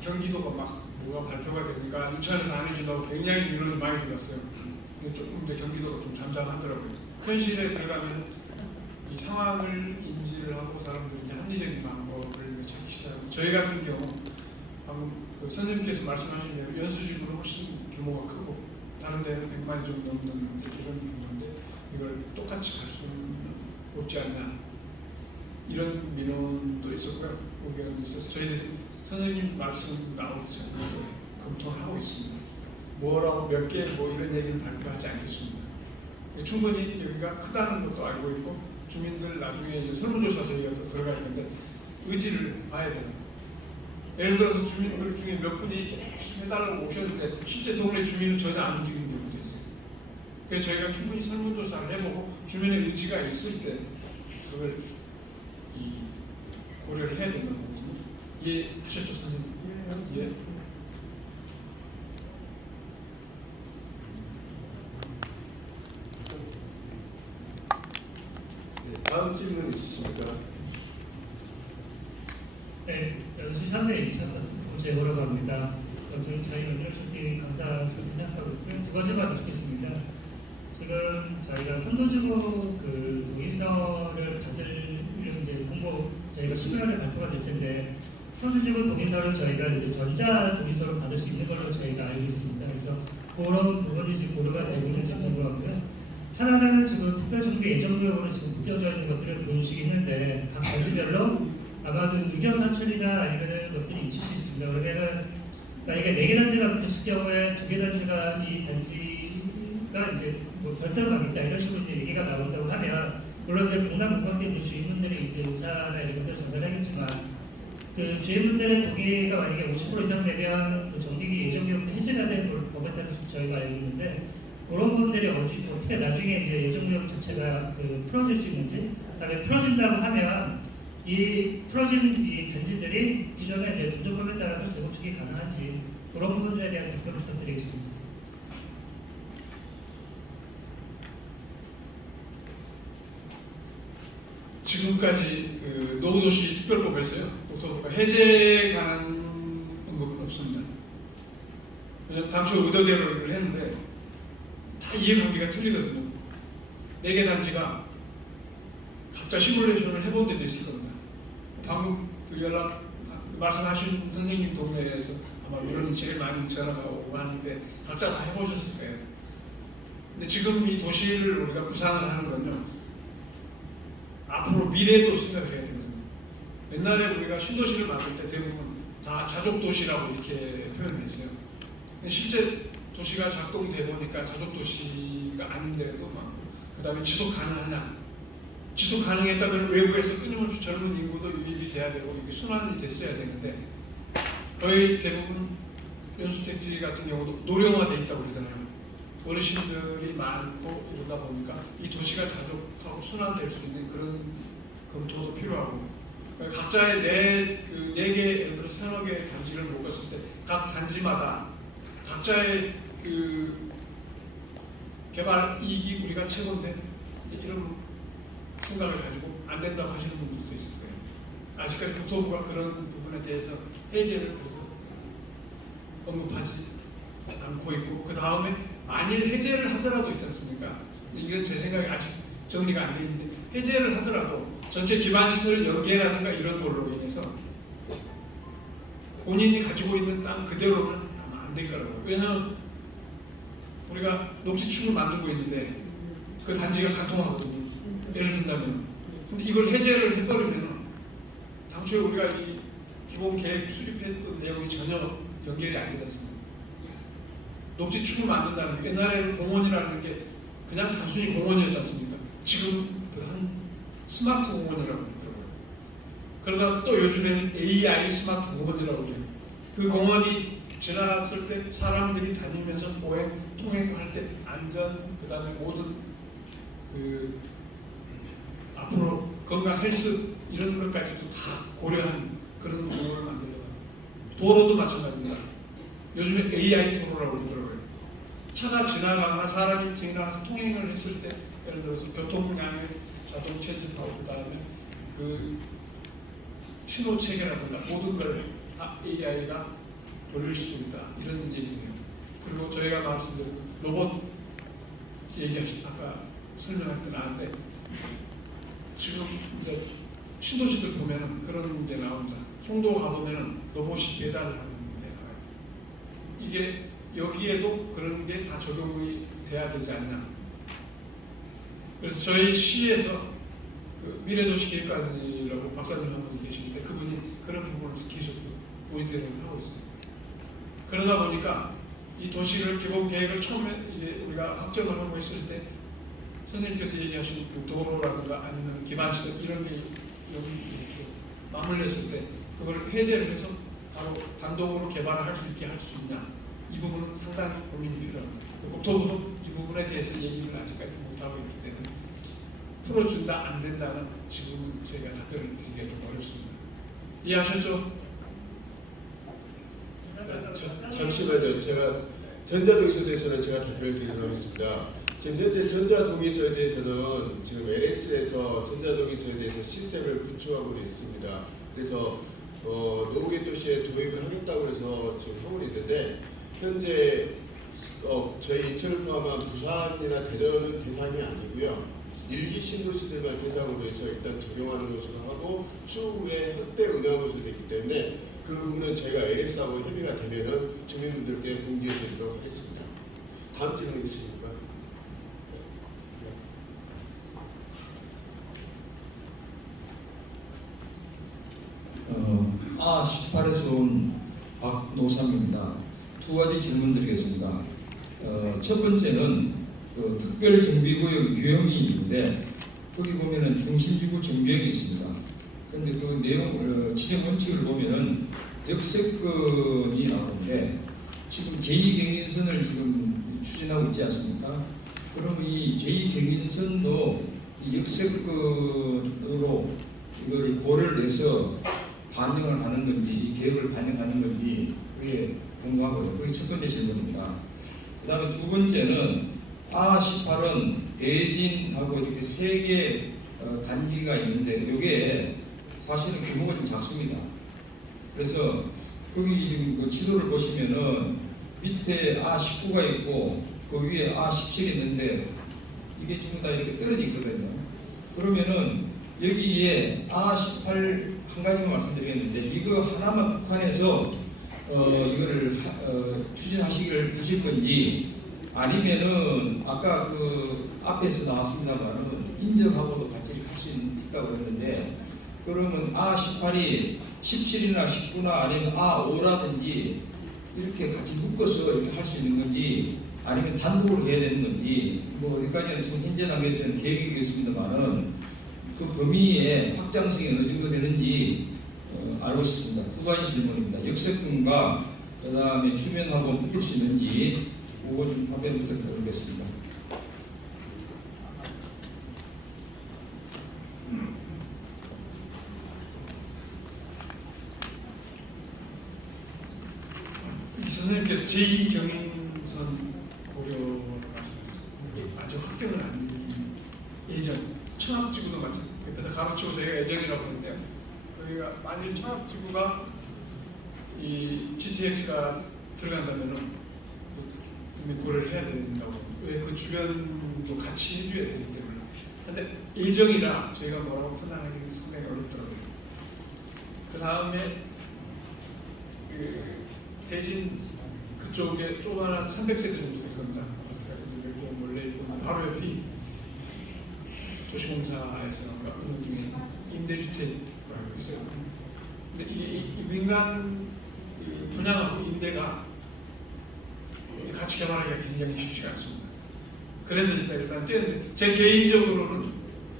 경기도가 막 뭐가 발표가 되니까 인천에서 안 해준다고 굉장히 민원이 많이 들었어요. 근데 조금 이제 경기도가 좀 잠잠하더라고요. 현실에 들어가면 이 상황을 인지를 하고 사람들이 이제 합리적인 방법을 찾기 시작하고 저희 같은 경우 방금 그 선생님께서 말씀하신 대로 연수지구는 훨씬 규모가 크고 다른 데는 100만 좀 넘는 이런 규모인데 이걸 똑같이 갈 수는 없지 않나 이런 민원도 있었고요. 의견도 있어서 저희들이 선생님 말씀 나오기 전에 검토를 하고 있습니다. 뭐라고 몇 개 뭐 이런 얘기는 발표하지 않겠습니다. 충분히 여기가 크다는 것도 알고 있고 주민들 나중에 설문조사 저희가 들어가 있는데 의지를 봐야 됩니다. 예를 들어서 주민들 중에 몇 분이 계속 해달라고 오셨는데 실제 동네 주민은 전혀 안 움직이는 경우도 있어요. 그래서 저희가 충분히 설문조사를 해보고 주민의 의지가 있을 때 그걸 고려를 해야 된다는 거거든요. 이해하셨죠, 선생님? 예. 다음 질문 있으십니까? 네, 연수 현대 2차 제보라고 합니다. 저희 연결수팀 강사 생각하고 있고요. 두 가지만 듣겠습니다. 지금 저희가 선도지구 그 동의서를 받을 이제 공고 저희가 10월에 발표가 될 텐데 선도지구 동의서를 저희가 이제 전자 동의서로 받을 수 있는 걸로 저희가 알고 있습니다. 그래서 그런 부분이 지금 고려가 되고 있는지 궁금하고요. 하나는 지금 특별정비 예정구역으로 지금 묶여져 있는 것들을 보여주시긴 했는데 각 단지별로 아마도 의견 산출이나 아니면 것들이 있을 수 있습니다. 그러면은 만약에 4개 단지가 붙었을 경우에 2개 단지가 이 단지가 이제 뭐 별도로 가겠다 이런 식으로 이제 얘기가 나온다고 하면 물론 이제 공단 공방대 주인분들이 이제 의사나 이런 것을 전달하겠지만 그 주인분들의 동의가 만약에 50% 이상 되면 그 정비기 예정구역도 해제가 되는 걸 법에 따라서 저희가 알고 있는데 그런 부분들이 어떻게 나중에 이제 예정구역 자체가 그 풀어질 수 있는지, 그다음에 풀어진다고 하면 이 풀어진 이 단지들이 기존의 이제 분조법에 따라서 재건축이 가능한지 그런 부분들에 대한 답변을 부탁드리겠습니다. 지금까지 그 노후도시 특별법에서요, 국토부가 해제에 관한 언급은 없습니다. 왜냐하면 당초 의도대로를 했는데 다 이해관계가 틀리거든요. 4개 단지가 각자 시뮬레이션을 해본 데도 있을 겁니다. 방금 그 말씀하신 선생님 동네에서 아마 이런 제일 많이 전화가 오고 하는데 각자 다 해보셨을 거예요. 근데 지금 이 도시를 우리가 구상을 하는 건요, 앞으로 미래도 생각을 해야 되거든요. 옛날에 우리가 신도시를 만들 때 대부분 다 자족도시라고 이렇게 표현했어요. 실제 도시가 작동돼 보니까 자족도시가 아닌데도 그 다음에 지속 가능하냐. 지속 가능했다면 외국에서 끊임없이 젊은 인구도 유입이 돼야 되고 이게 순환이 됐어야 되는데 거의 대부분 연수택지 같은 경우도 노령화돼 있다고 그러잖아요. 어르신들이 많고 이러다 보니까 이 도시가 자족하고 순환될 수 있는 그런 검토도 필요하고 각자의 네 개 예를 들어 서너 개 단지를 묶었을 때 각 단지마다 각자의 그 개발 이익이 우리가 최고인데 이런 생각을 가지고 안 된다고 하시는 분들도 있을 거예요. 아직까지 국토부가 그런 부분에 대해서 해제를 그래서 언급하지 않고 있고 그 다음에 만일 해제를 하더라도 있지 않습니까? 이건 제 생각에 아직 정리가 안 되어 있는데 해제를 하더라도 전체 기반시설 연계라든가 이런 걸로 인해서 본인이 가지고 있는 땅 그대로는 아마 안 될 거라고요. 왜냐하면 우리가 녹지축을 만들고 있는데 그 단지가 간통하거든요. 예를 든다면. 근데 이걸 해제를 해버리면 당초에 우리가 이 기본 계획 수립했던 내용이 전혀 연결이 안 되지 않습니까? 녹지축을 만든다는 게 옛날에는 공원이라는 게 그냥 단순히 공원이었지 않습니까? 지금 한 스마트 공원이라고 그러더라고요. 그러다 또 요즘에는 AI 스마트 공원이라고 그래요. 그 공원이 지나갔을 때 사람들이 다니면서 통행할 때 안전, 그 다음에 모든 그 앞으로 건강 헬스 이런 것까지도 다 고려한 그런 공원을 만들려고 합니다. 도로도 마찬가지입니다. 요즘에 AI 도로라고 그러더라고요. 차가 지나가거나 사람이 지나가서 통행을 했을 때 예를 들어서 교통량의 자동 채집하고 그 다음에 그 신호 체계라든가 모든 걸 다 AI가 돌릴 수 있다 이런 얘기예요. 그리고 저희가 말씀드린 로봇 얘기하신 아까 설명할 때 나왔는데 지금 이제 신도시들 보면은 그런 게 나옵니다. 송도 가보면은 로봇이 배달을 하는 데 나와요. 이게 여기에도 그런 게 다 적용이 돼야 되지 않나. 그래서 저희 시에서 그 미래도시계획관이라고 박사님 한 분 계시는데 그분이 그런 부분을 계속 모니터링을 하고 있어요. 그러다 보니까 이 도시를 기본 계획을 처음에 이제 우리가 확정을 하고 있을 때 선생님께서 얘기하신 그 도로라든가 아니면 기반시설 이런 게 여기 이렇게 맞물렸을 때 그걸 해제를 해서 바로 단독으로 개발을 할 수 있게 할 수 있냐 이 부분은 상당히 고민이 필요합니다. 국토부도 이 부분에 대해서 얘기를 아직까지 못하고 있기 때문에 풀어준다 안 된다는 지금 저희가 답변을 드리기가 좀 어렵습니다. 이해하셨죠? 잠시만요. 제가 전자동의서에 대해서는 제가 답변을 드리도록 하겠습니다. 지금 현재 전자동의서에 대해서는 지금 LS에서 전자동의서에 대해서 시스템을 구축하고 있습니다. 그래서 노후계 도시에 도입을 하겠다고 해서 지금 하고 있는데 현재 저희 인천을 포함한 부산이나 대전은 대상이 아니고요. 일기 신도시들만 대상으로 해서 일단 적용하는 것으로 하고 추후에 확대 운영한 것으로 되기 때문에 그 부분은 저희가 LS하고 협의가 되면은 주민분들께 공지해 드리도록 하겠습니다. 다음 질문 있으십니까? A18에서 온 박노삼입니다. 두 가지 질문 드리겠습니다. 첫 번째는 그 특별정비구역 유형이 있는데 거기 보면은 중심지구 정비형이 있습니다. 그런데 그 내용 지정 원칙을 보면은 역세권이 나오는데 지금 제2경인선을 지금 추진하고 있지 않습니까? 그럼 이 제2경인선도 이 역세권으로 이걸 고려를 해서 반영을 하는 건지 이 계획을 반영하는 건지 그게 궁금하고요. 그게 첫 번째 질문입니다. 그 다음에 두 번째는 A18은 대진하고 이렇게 세 개 단지가 있는데 이게 사실은 규모가 좀 작습니다. 그래서 거기 지금 그 지도를 보시면은 밑에 A19가 있고 그 위에 A17이 있는데 이게 전부 다 이렇게 떨어져 있거든요. 그러면은 여기에 A18 한 가지만 말씀드리겠는데 이거 하나만 북한에서 이거를 추진하시길 하실 건지 아니면은 아까 그 앞에서 나왔습니다만은 인접하고도 같이 할 수 있다고 했는데 그러면 A18이 17이나 19나 아니면 A5라든지 이렇게 같이 묶어서 이렇게 할 수 있는 건지 아니면 단독으로 해야 되는 건지 뭐 어디까지는 지금 현재 단계에서는 계획이겠습니다만은 그 범위의 확장성이 어느 정도 되는지 알고 싶습니다. 두 가지 질문입니다. 역세권과 그 다음에 주변하고 묶을 수 있는지 그거 좀 답변 부탁드리겠습니다. 이 선생님께서 제2경인선 고려를 아주 확정을 안 예전 청합지구도 마찬가지 옆에서 가로치고 저희가 예정이라고 하는데요. 저희가 만일 청합지구가 이 GTX가 들어간다면은 이미 고려를 해야 된다고. 왜 그 주변도 같이 해줘야 되기 때문에. 근데 예정이라 저희가 뭐라고 판단하기는 상당히 어렵더라고요. 그 다음에 그 대신 그쪽에 조그마한 300세대 정도 될 겁니다. 이렇게 몰래 있고 바로 옆이 도시공사에서 운영 중에 임대주택이라고 알고 있어요. 근데 이 민간 분양하고 임대가 같이 개발하기가 굉장히 쉽지가 않습니다. 그래서 일단 뛰었는데 제 개인적으로는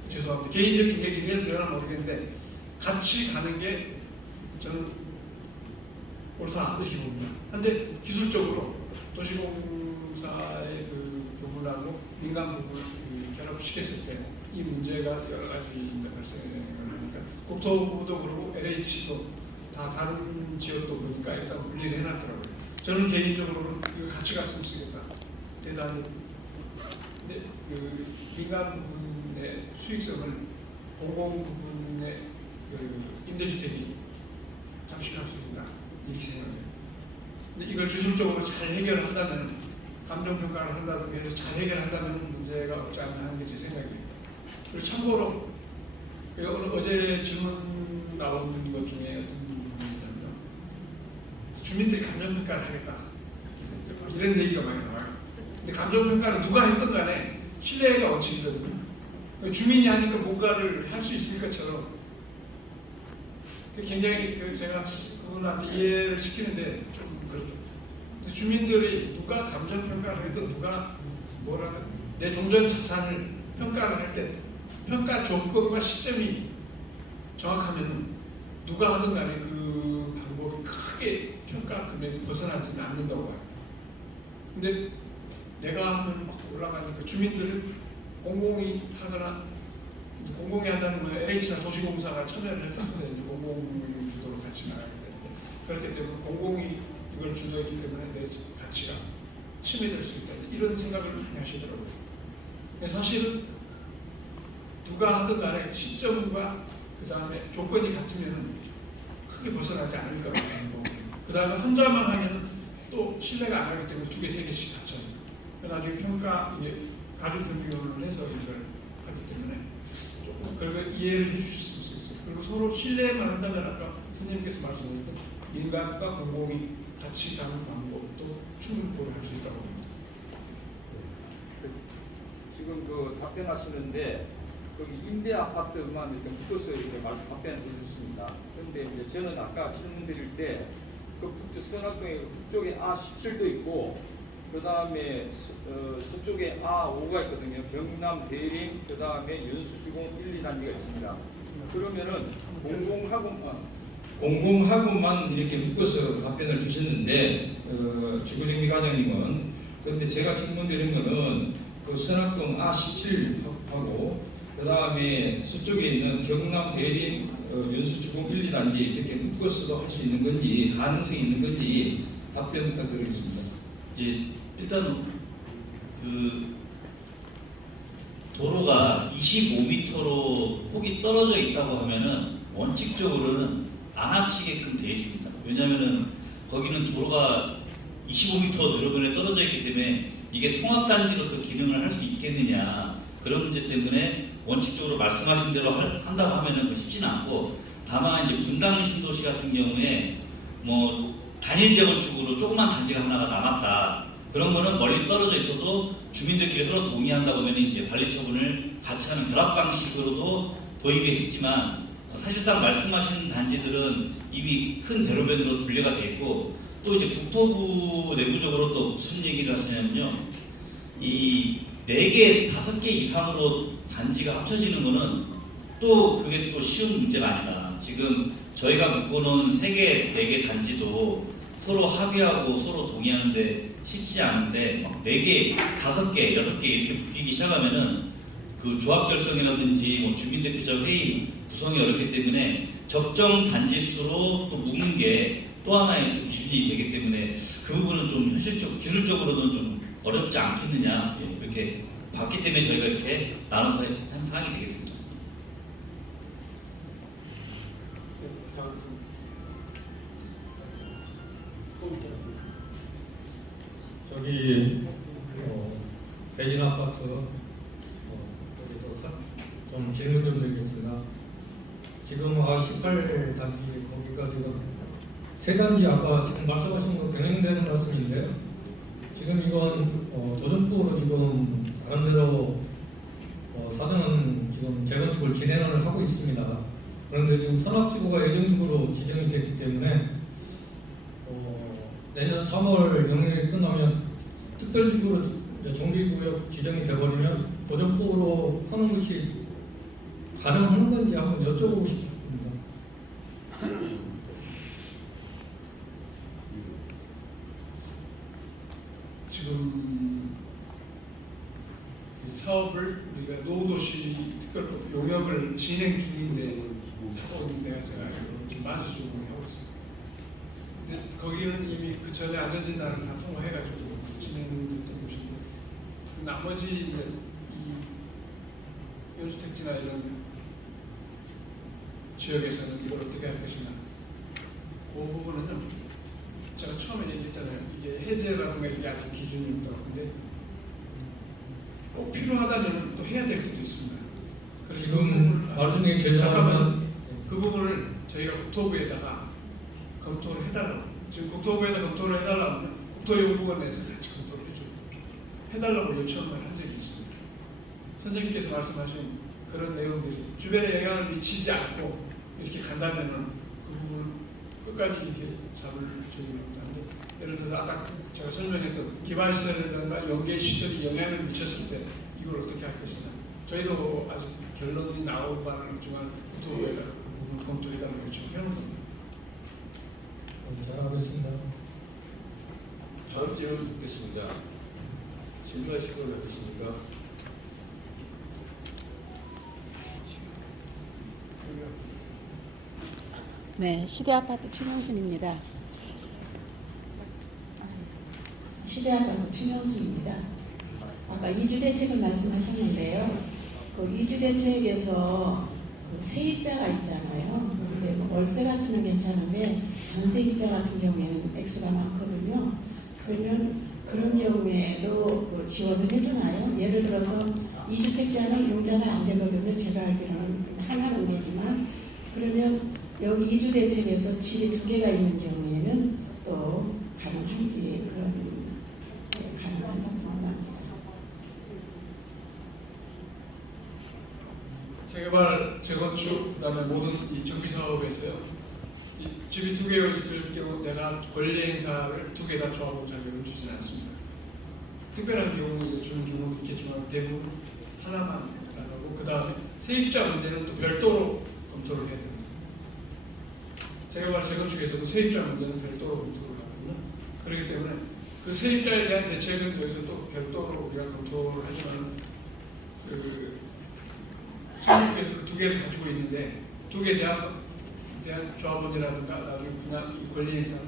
죄송합니다. 개인적인 얘기를 해도 모르겠는데 같이 가는 게 저는 옳다 이렇게 봅니다. 근데 기술적으로 도시공사의 그 부분하고 민간 부분을 결합시켰을 때 이 문제가 여러 가지 발생하니까 국토부도 그렇고 LH도 다 다른 지역도 보니까 일단 분리를 해놨더라고요. 저는 개인적으로는 이거 같이 갔으면 쓰겠다. 대단히 근데 그 민간 부분의 수익성을 공공 부분의 그 임대주택이 장식할 수 있다 이렇게 생각해요. 근데 이걸 기술적으로 잘 해결한다면 감정평가를 한다든가 해서 잘 해결한다면 문제가 없지 않나 하는 게 제 생각이에요. 그리고 참고로 어제 질문 나오는 것 중에 어떤 부분이냐면 주민들이 감정평가를 하겠다 이런 얘기가 많이 나와요. 근데 감정평가를 누가 했든 간에 신뢰가 원칙이거든요. 주민이 하니까 뭔가를 할 수 있을 것처럼 굉장히 제가 그분한테 이해를 시키는데 좀 그렇죠. 근데 주민들이 누가 감정평가를 해도 누가 뭐라든 내 종전 자산을 평가를 할 때 평가 조건과 시점이 정확하면 누가 하든 간에 그 방법이 크게 평가 금액이 벗어나지는 않는다고 봐요. 근데 내가 하면 막 올라가니까 주민들은 공공이 하거나 공공이 한다는 건 LH나 도시공사가 참여를 해서 공공 주도로 같이 나가게 되는데 그렇기 때문에 공공이 이걸 주도했기 때문에 내 가치가 침해될 수 있다 이런 생각을 많이 하시더라고요. 사실은 누가 하든 간에 시점과 그 다음에 조건이 같으면 크게 벗어나지 않을 거라고 하고 그 다음에 혼자만 하면 또 신뢰가 안 하기 때문에 2개, 3개씩 갖춰요. 나중에 평가, 가중 평균을 해서 이걸 하기 때문에 조금 그걸 이해를 해 주실 수 있어요. 그리고 서로 신뢰만 한다면 아까 선생님께서 말씀하셨던 민간과 공공이 같이 가는 방법도 충분히 고려할 수 있다고 봅니다. 지금 그 답변하시는데 거기 임대 아파트만 이렇게 묶어서 이렇게 답변해 주셨습니다. 그런데 이제 저는 아까 질문 드릴 때 그 서남동에 북쪽에 A17도 있고 그 다음에 서쪽에 A5가 있거든요. 경남 대림 그 다음에 연수지공 1, 2단지가 있습니다. 그러면은 공공하고만 이렇게 묶어서 답변을 주셨는데 주구정미 과장님은 그런데 제가 질문 드린 거는 그 서남동 A17하고 그 다음에 서쪽에 있는 경남 대림 연수주공 1, 2단지 이렇게 묶어서도 할 수 있는 건지 가능성이 있는 건지 답변 부탁드리겠습니다. 이제 일단 그 도로가 25m로 폭이 떨어져 있다고 하면은 원칙적으로는 안 합치게끔 되어 있습니다. 왜냐하면은 거기는 도로가 25m 여러분에 떨어져 있기 때문에 이게 통합단지로서 기능을 할 수 있겠느냐 그런 문제 때문에 원칙적으로 말씀하신 대로 한다고 하면은 쉽지는 않고 다만 이제 분당 신도시 같은 경우에 뭐 단일 재건축으로 조그만 단지가 하나가 남았다 그런 거는 멀리 떨어져 있어도 주민들끼리 서로 동의한다 보면 이제 관리 처분을 같이 하는 결합 방식으로도 도입이 했지만 사실상 말씀하신 단지들은 이미 큰 대로변으로 분리가 돼 있고 또 이제 국토부 내부적으로 또 무슨 얘기를 하시냐면요. 이 4개, 5개 이상으로 단지가 합쳐지는 거는 또 그게 또 쉬운 문제가 아니다. 지금 저희가 묶어놓은 3개, 4개 단지도 서로 합의하고 서로 동의하는데 쉽지 않은데 막 4개, 5개, 6개 이렇게 묶이기 시작하면은 그 조합 결성이라든지 뭐 주민대표자 회의 구성이 어렵기 때문에 적정 단지 수로 또 묶는 게 또 하나의 또 기준이 되기 때문에 그 부분은 좀 현실적, 기술적으로는 좀 어렵지 않겠느냐 그렇게 봤기 때문에 저희가 이렇게 나눠서 한 사항이 되겠습니다. 저기 대진 아파트 여기서 좀 질문 좀 드리겠습니다. 지금 18단지 거기가 지금 세 단지 아까 지금 말씀하신 거 병행되는 말씀인데요. 지금 이건 도정법으로 지금 나름대로 사전은 지금 재건축을 진행을 하고 있습니다. 그런데 지금 산업지구가 예정지구로 지정이 됐기 때문에 내년 3월 영역이 끝나면 특별지구로 정비구역 지정이 돼버리면 도정법으로 하는 것이 가능한 건지 한번 여쭤보고 싶습니다. 지금 이 사업을 우리가 노후도시 특별법 용역을 진행 중인데 하고 있는 데가 제가 알기로 지금 만수적으로 하고 있습니다. 근데 거기는 이미 그 전에 안전진단을 다 통과해가지고 진행됐던 곳인데 나머지 이제 이 연수택지나 이런 지역에서는 이걸 어떻게 할 것이냐 그 부분은요. 제가 처음에 얘기했잖아요. 이게 해제라든가 이게 아직 기준이 있다고. 근데 꼭 필요하다면 또 해야 될 것도 있습니다. 그래서 지금 말씀 중에 죄송하면 그 부분을 저희가 국토부에다가 검토를 해달라고. 지금 국토부에다 검토를 해달라면 국토연구원에서 같이 검토를 해달라고 요청을 한 적이 있습니다. 선생님께서 말씀하신 그런 내용들이 주변에 영향을 미치지 않고 이렇게 간다면은 그 부분 끝까지 이렇게 잡을 저희가 없는데 예를 들어서 아까 제가 설명했던 기반시설이라든가 연계시설이 영향을 미쳤을 때 이걸 어떻게 할 것이냐 저희도 아직 결론이 나온 바는 없지만 국토부에다 그 부분 검토해달라고 요청해놓은 겁니다. 잘하겠습니다. 다음 질문 듣겠습니다. 질문하실 분 없으십니까? 네, 시대아파트 최명순입니다. 시대아파트 최명수입니다. 아까 이주대책을 말씀하셨는데요. 그 이주대책에서 그 세입자가 있잖아요. 그런데 뭐 월세 같은 건 괜찮은데 전세입자 같은 경우에는 액수가 많거든요. 그러면 그런 경우에도 그 지원을 해주나요? 예를 들어서 이주택자는 용자가 안 되거든요. 제가 알기로는 하나는 되지만 그러면 여기 이주대책에서 집이 2개가 있는 경우에는 또 가능한지 그런 가능한다고 생각합니다. 재개발, 재건축, 그다음에 모든 이 정비 사업에서요. 이 집이 2개가 있을 경우 내가 권리 행사를 2개 다 조합으로 자격을 주지는 않습니다. 특별한 경우 주는 경우도 있겠지만 대부분 하나만 나가고 그 다음에 세입자 문제는 또 별도로 검토를 해야 됩니다. 재개발, 재건축에서도 세입자 문제는 별도로 검토를 하거든요. 그렇기 때문에 그 세입자에 대한 대책은 여기서 또 별도로 우리가 검토를 하지만 선생님께서 그 2개를 가지고 있는데 2개 대한 조합원이라든가 나중에 그냥 권리 행사는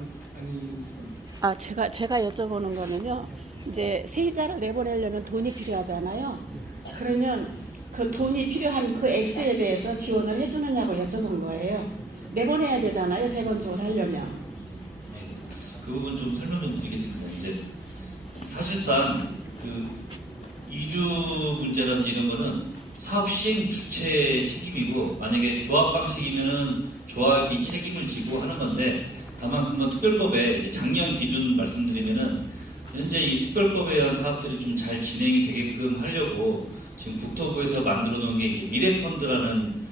아니. 제가 여쭤보는 거는요. 이제 세입자를 내보내려면 돈이 필요하잖아요. 그러면 그 돈이 필요한 그 액수에 대해서 지원을 해주느냐고 여쭤본 거예요. 내보내야 되잖아요. 재건축을 하려면. 네, 그 부분 좀 설명 좀 드리겠습니다. 이제 사실상 그 이주 문제라든지 이런 거는 사업 시행 주체 책임이고 만약에 조합 방식이면은 조합이 책임을 지고 하는 건데 다만 그건 특별법에 작년 기준 말씀드리면은 현재 이 특별법에 의한 사업들이 좀 잘 진행이 되게끔 하려고 지금 국토부에서 만들어 놓은 게 이제 미래펀드라는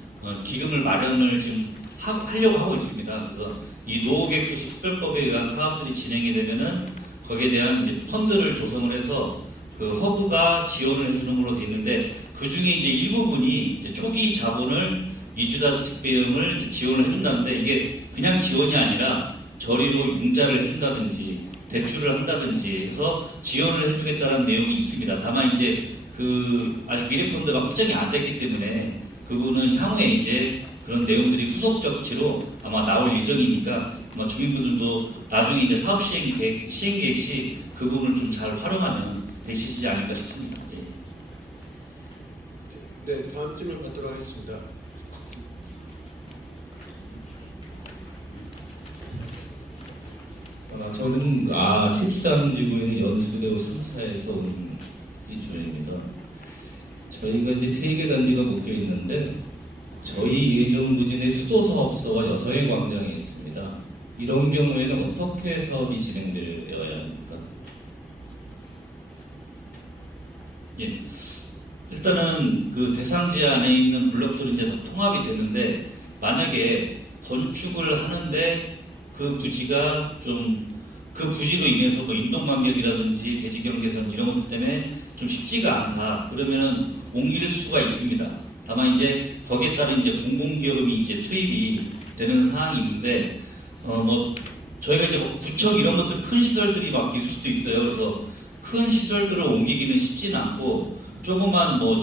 기금을 마련을 지금 하려고 하고 있습니다. 그래서 이 노후계획도시 특별법에 의한 사업들이 진행이 되면은 거기에 대한 이제 펀드를 조성을 해서 그 허브가 지원을 해주는 걸로 되어 있는데 그 중에 이제 일부분이 이제 초기 자본을 이주자직 비용을 지원을 해준다는데 이게 그냥 지원이 아니라 저리로 융자를 해준다든지 대출을 한다든지 해서 지원을 해주겠다는 내용이 있습니다. 다만 이제 그 아직 미래펀드가 확정이 안 됐기 때문에 그분은 향후에 이제 그런 내용들이 후속 조치로 아마 나올 예정이니까 아마 주민분들도 나중에 이제 사업 시행 계획 시 그 부분을 좀 잘 활용하면 되시지 않을까 싶습니다. 네, 다음 질문 받도록 하겠습니다. 저는 13지구인 연수대우 3차에서 온 이주민입니다. 저희가 이제 3개 단지가 묶여 있는데 저희 예정 부진의 수도 사업소가 여성의 광장에 있습니다. 이런 경우에는 어떻게 사업이 진행되어야 합니까? 예, 일단은 그 대상지 안에 있는 블록들은 이제 다 통합이 되는데 만약에 건축을 하는데 그 부지가 좀 그 부지로 인해서 뭐 인동간격이라든지 대지경계선 이런 것들 때문에 좀 쉽지가 않다. 그러면은 옮길 수가 있습니다. 다만 이제 거기에 따른 이제 공공기업이 이제 투입이 되는 사항이 있는데 뭐 저희가 이제 뭐 구청 이런 것들 큰 시설들이 막 있을 수도 있어요. 그래서 큰 시설들을 옮기기는 쉽지는 않고 조그만 뭐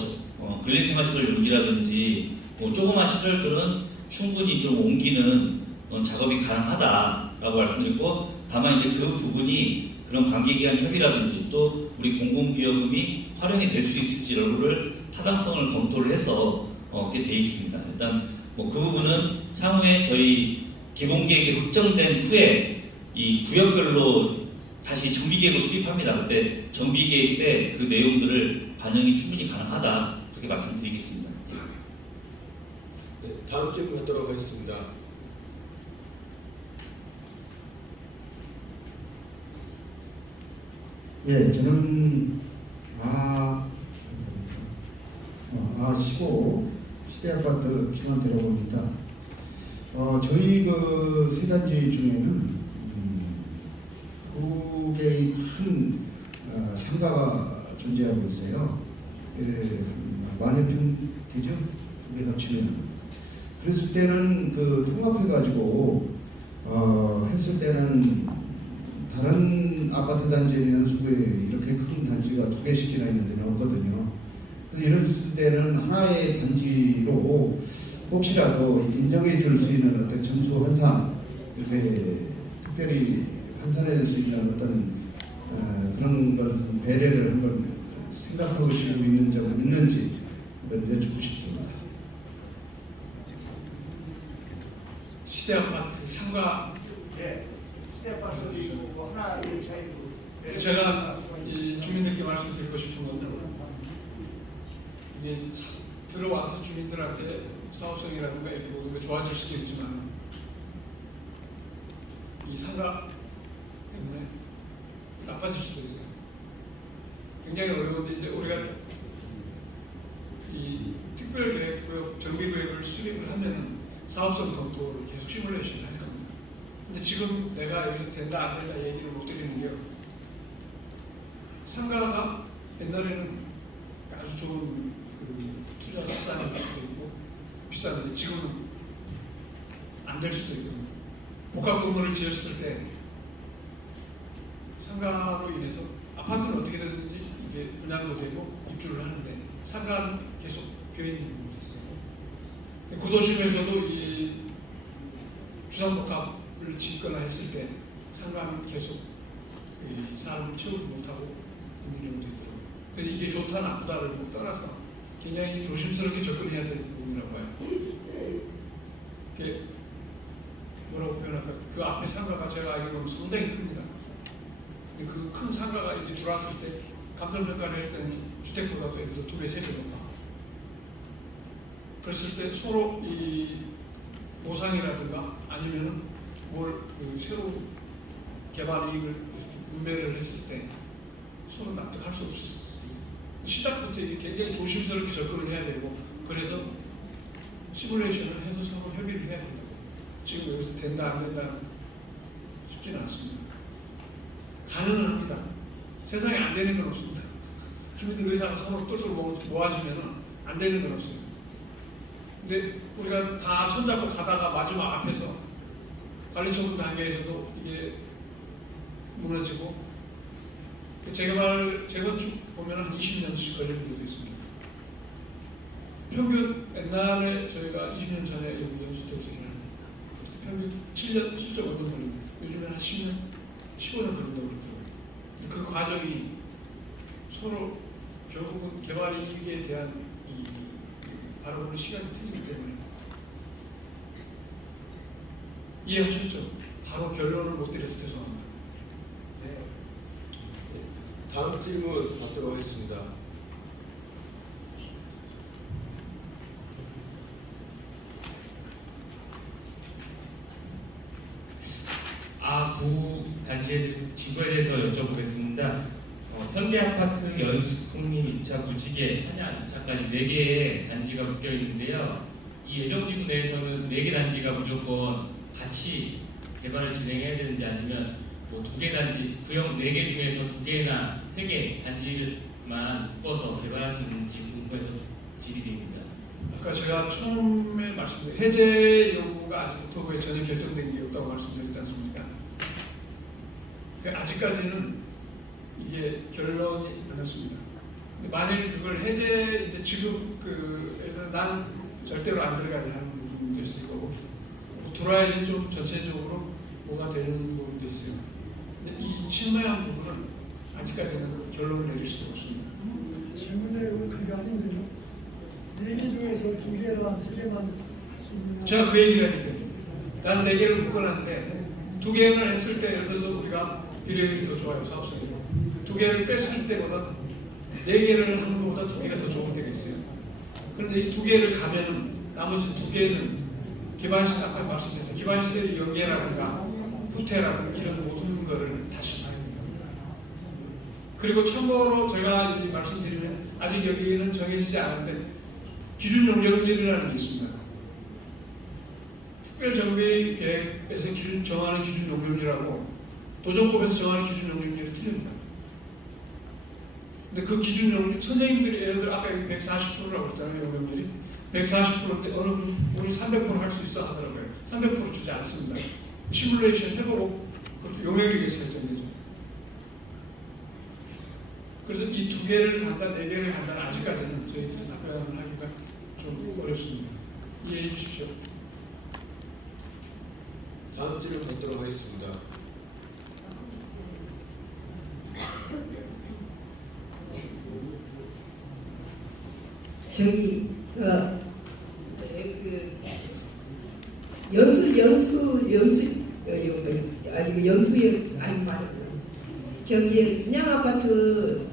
근린생활시설 용기라든지 뭐 조그만 시설들은 충분히 좀 옮기는 작업이 가능하다라고 말씀드리고 다만 이제 그 부분이 그런 관계기관 협의라든지 또 우리 공공기여금이 활용이 될 수 있을지 여부를 타당성을 검토를 해서 그렇게 돼 있습니다. 일단 뭐 그 부분은 향후에 저희 기본계획이 확정된 후에 이 구역별로 다시 정비계획을 수립합니다. 그때 정비계획 때 그 내용들을 반영이 충분히 가능하다 그렇게 말씀드리겠습니다. 네, 다음 질문 받도록 하겠습니다. 예, 저는 아15 시대아파트 기관 들어봅니다. 저희 그 세 단지 중에는 9개의 큰 상가가 존재하고 있어요. 만여평 되죠? 우리 합치면. 그랬을 때는 그 통합해가지고 했을 때는 다른 아파트 단지의 연수구에 이렇게 큰 단지가 2개씩이나 있는 데는 없거든요. 그래서 이랬을 때는 하나의 단지로 혹시라도 인정해 줄 수 있는 어떤 점수 환산, 이렇게 특별히 환산해 줄 수 있는 어떤 그런 걸 배려를 한번 생각하고 있는 점은 있는지 한번 여쭙고 싶습니다. 시대아파트 상가 제가 이 주민들께 말씀드리고 싶은 건요. 이게 들어와서 주민들한테 사업성이라든가 이런 모든 게 좋아질 수도 있지만 이 상가 때문에 나빠질 수도 있어요. 굉장히 어려운데 이제 우리가 이 특별계획구역 정비구역을 수립을 하면 사업성 검토를 계속 시뮬레이션을 할 겁니다. 근데 지금 내가 여기서 된다 안 된다 얘기를 못 드리는 게요. 상가가 옛날에는 아주 좋은 그 투자 수단일 수도 있고 비싼데 지금은 안 될 수도 있거든요. 복합 건물을 지었을 때 상가로 인해서 아파트는 어떻게든지 이게 분양도 되고 입주를 하는데 상가는 계속 비어있는 부분이 있어요. 구도심에서도 이 주상복합을 짓거나 했을 때 상가는 계속 사람을 채우지 못하고 있는 경우도 있더라고요. 그래서 이게 좋다 나쁘다를 떠나서 굉장히 조심스럽게 접근해야 되는 부분이라고 봐요. 이게 뭐라고 표현할까? 그 앞에 상가가 제가 알기로는 상당히 큽니다. 근데 그 큰 상가가 이렇게 들어왔을 때 감정평가를 했더니 주택보다도 예를 들어 2배, 3배 높아. 그랬을 때 서로 이 보상이라든가 아니면은 뭘 그 새로운 개발 이익을 분배를 했을 때 서로 납득할 수 없었어요. 시작부터 굉장히 조심스럽게 접근을 해야 되고, 그래서 시뮬레이션을 해서 서로 협의를 해야 된다고. 지금 여기서 된다 안 된다 쉽지는 않습니다. 가능은 합니다. 세상에 안 되는 건 없습니다. 주민들 의사가 서로 똘똘 모아주면 안 되는 건 없어요. 근데 우리가 다 손잡고 가다가 마지막 앞에서 관리처분 단계에서도 이게 무너지고, 재건축 보면 한 20년씩 걸리는 경우도 있습니다. 평균 옛날에 저희가 20년 전에 여기 연수대책을 하죠. 평균 7.5년 걸립니다. 요즘에는 한 10년, 15년 걸린다고 그러더라고요. 그 과정이 서로 결국은 개발 이익에 대한 바라보는 시간이 틀리기 때문에 이해하셨죠? 바로 결론을 못 드려서 죄송합니다. 네. 다음 질문 받도록 하겠습니다. 구 단지의 지구에 대해서 여쭤보겠습니다. 현대아파트 연수풍림 2차 무지개 한양 2차까지 4개의 단지가 묶여 있는데요. 이 예정지구 내에서는 4개 단지가 무조건 같이 개발을 진행해야 되는지, 아니면 뭐 2개 단지, 구역 4개 중에서 2개나 3개 단지만 묶어서 개발할 수 있는지 궁금해서 질의드립니다. 아까 제가 처음에 말씀드린 해제 여부가 아직 국토부에 전혀 결정된 게 없다고 말씀드렸지 않습니까? 아직까지는 이게 결론이 안 났습니다. 만일 그걸 해제, 이제 지금 예를 들어 난 절대로 안 들어가려 하는 부분도 있을 거고, 들어와야지 좀 전체적으로 뭐가 되는 부분도 있어요. 근데 이 친밀한 부분은 아직까지는 결론을 내릴 수가 없습니다. 질문 내용은 그게 아닌데요. 4개 중에서 2개나 3개만 제가 그 얘기를 하니까요. 난 4개를 묶어놨는데 2개를 했을 때, 예를 들어서 우리가 비례율이 더 좋아요, 사업성이. 2개를 뺐을 때보다 4개를 하는 것보다 2개가 더 좋은 때가 있어요. 그런데 이 2개를 가면은 나머지 2개는 기반시설, 아까 말씀드렸죠. 기반시설의 연계라든가 후퇴라든가 이런 모든 거를 다시 봐야 됩니다. 그리고 참고로 제가 말씀드리면 아직 여기는 정해지지 않은데 기준 용적률이라는 게 있습니다. 특별정비 계획에서 정하는 기준 용적률하고 도정법에서 정하는 기준 용적률이 틀립니다. 근데 그 기준 용적, 선생님들이 예를 들어 아까 140%라고 그랬잖아요, 용적률이. 140%인데 어느 분이 300% 할 수 있어 하더라고요. 300% 주지 않습니다. 시뮬레이션 해보고 용역에 의해서 결정되죠. 그래서 이 2개를 간다, 4개를 간다는 아직까지는 저희들이 답변을 하기가 좀 어렵습니다. 이해해 주십시오. 다음 질문 받도록 하겠습니다. 저기 저기 분양 아파트,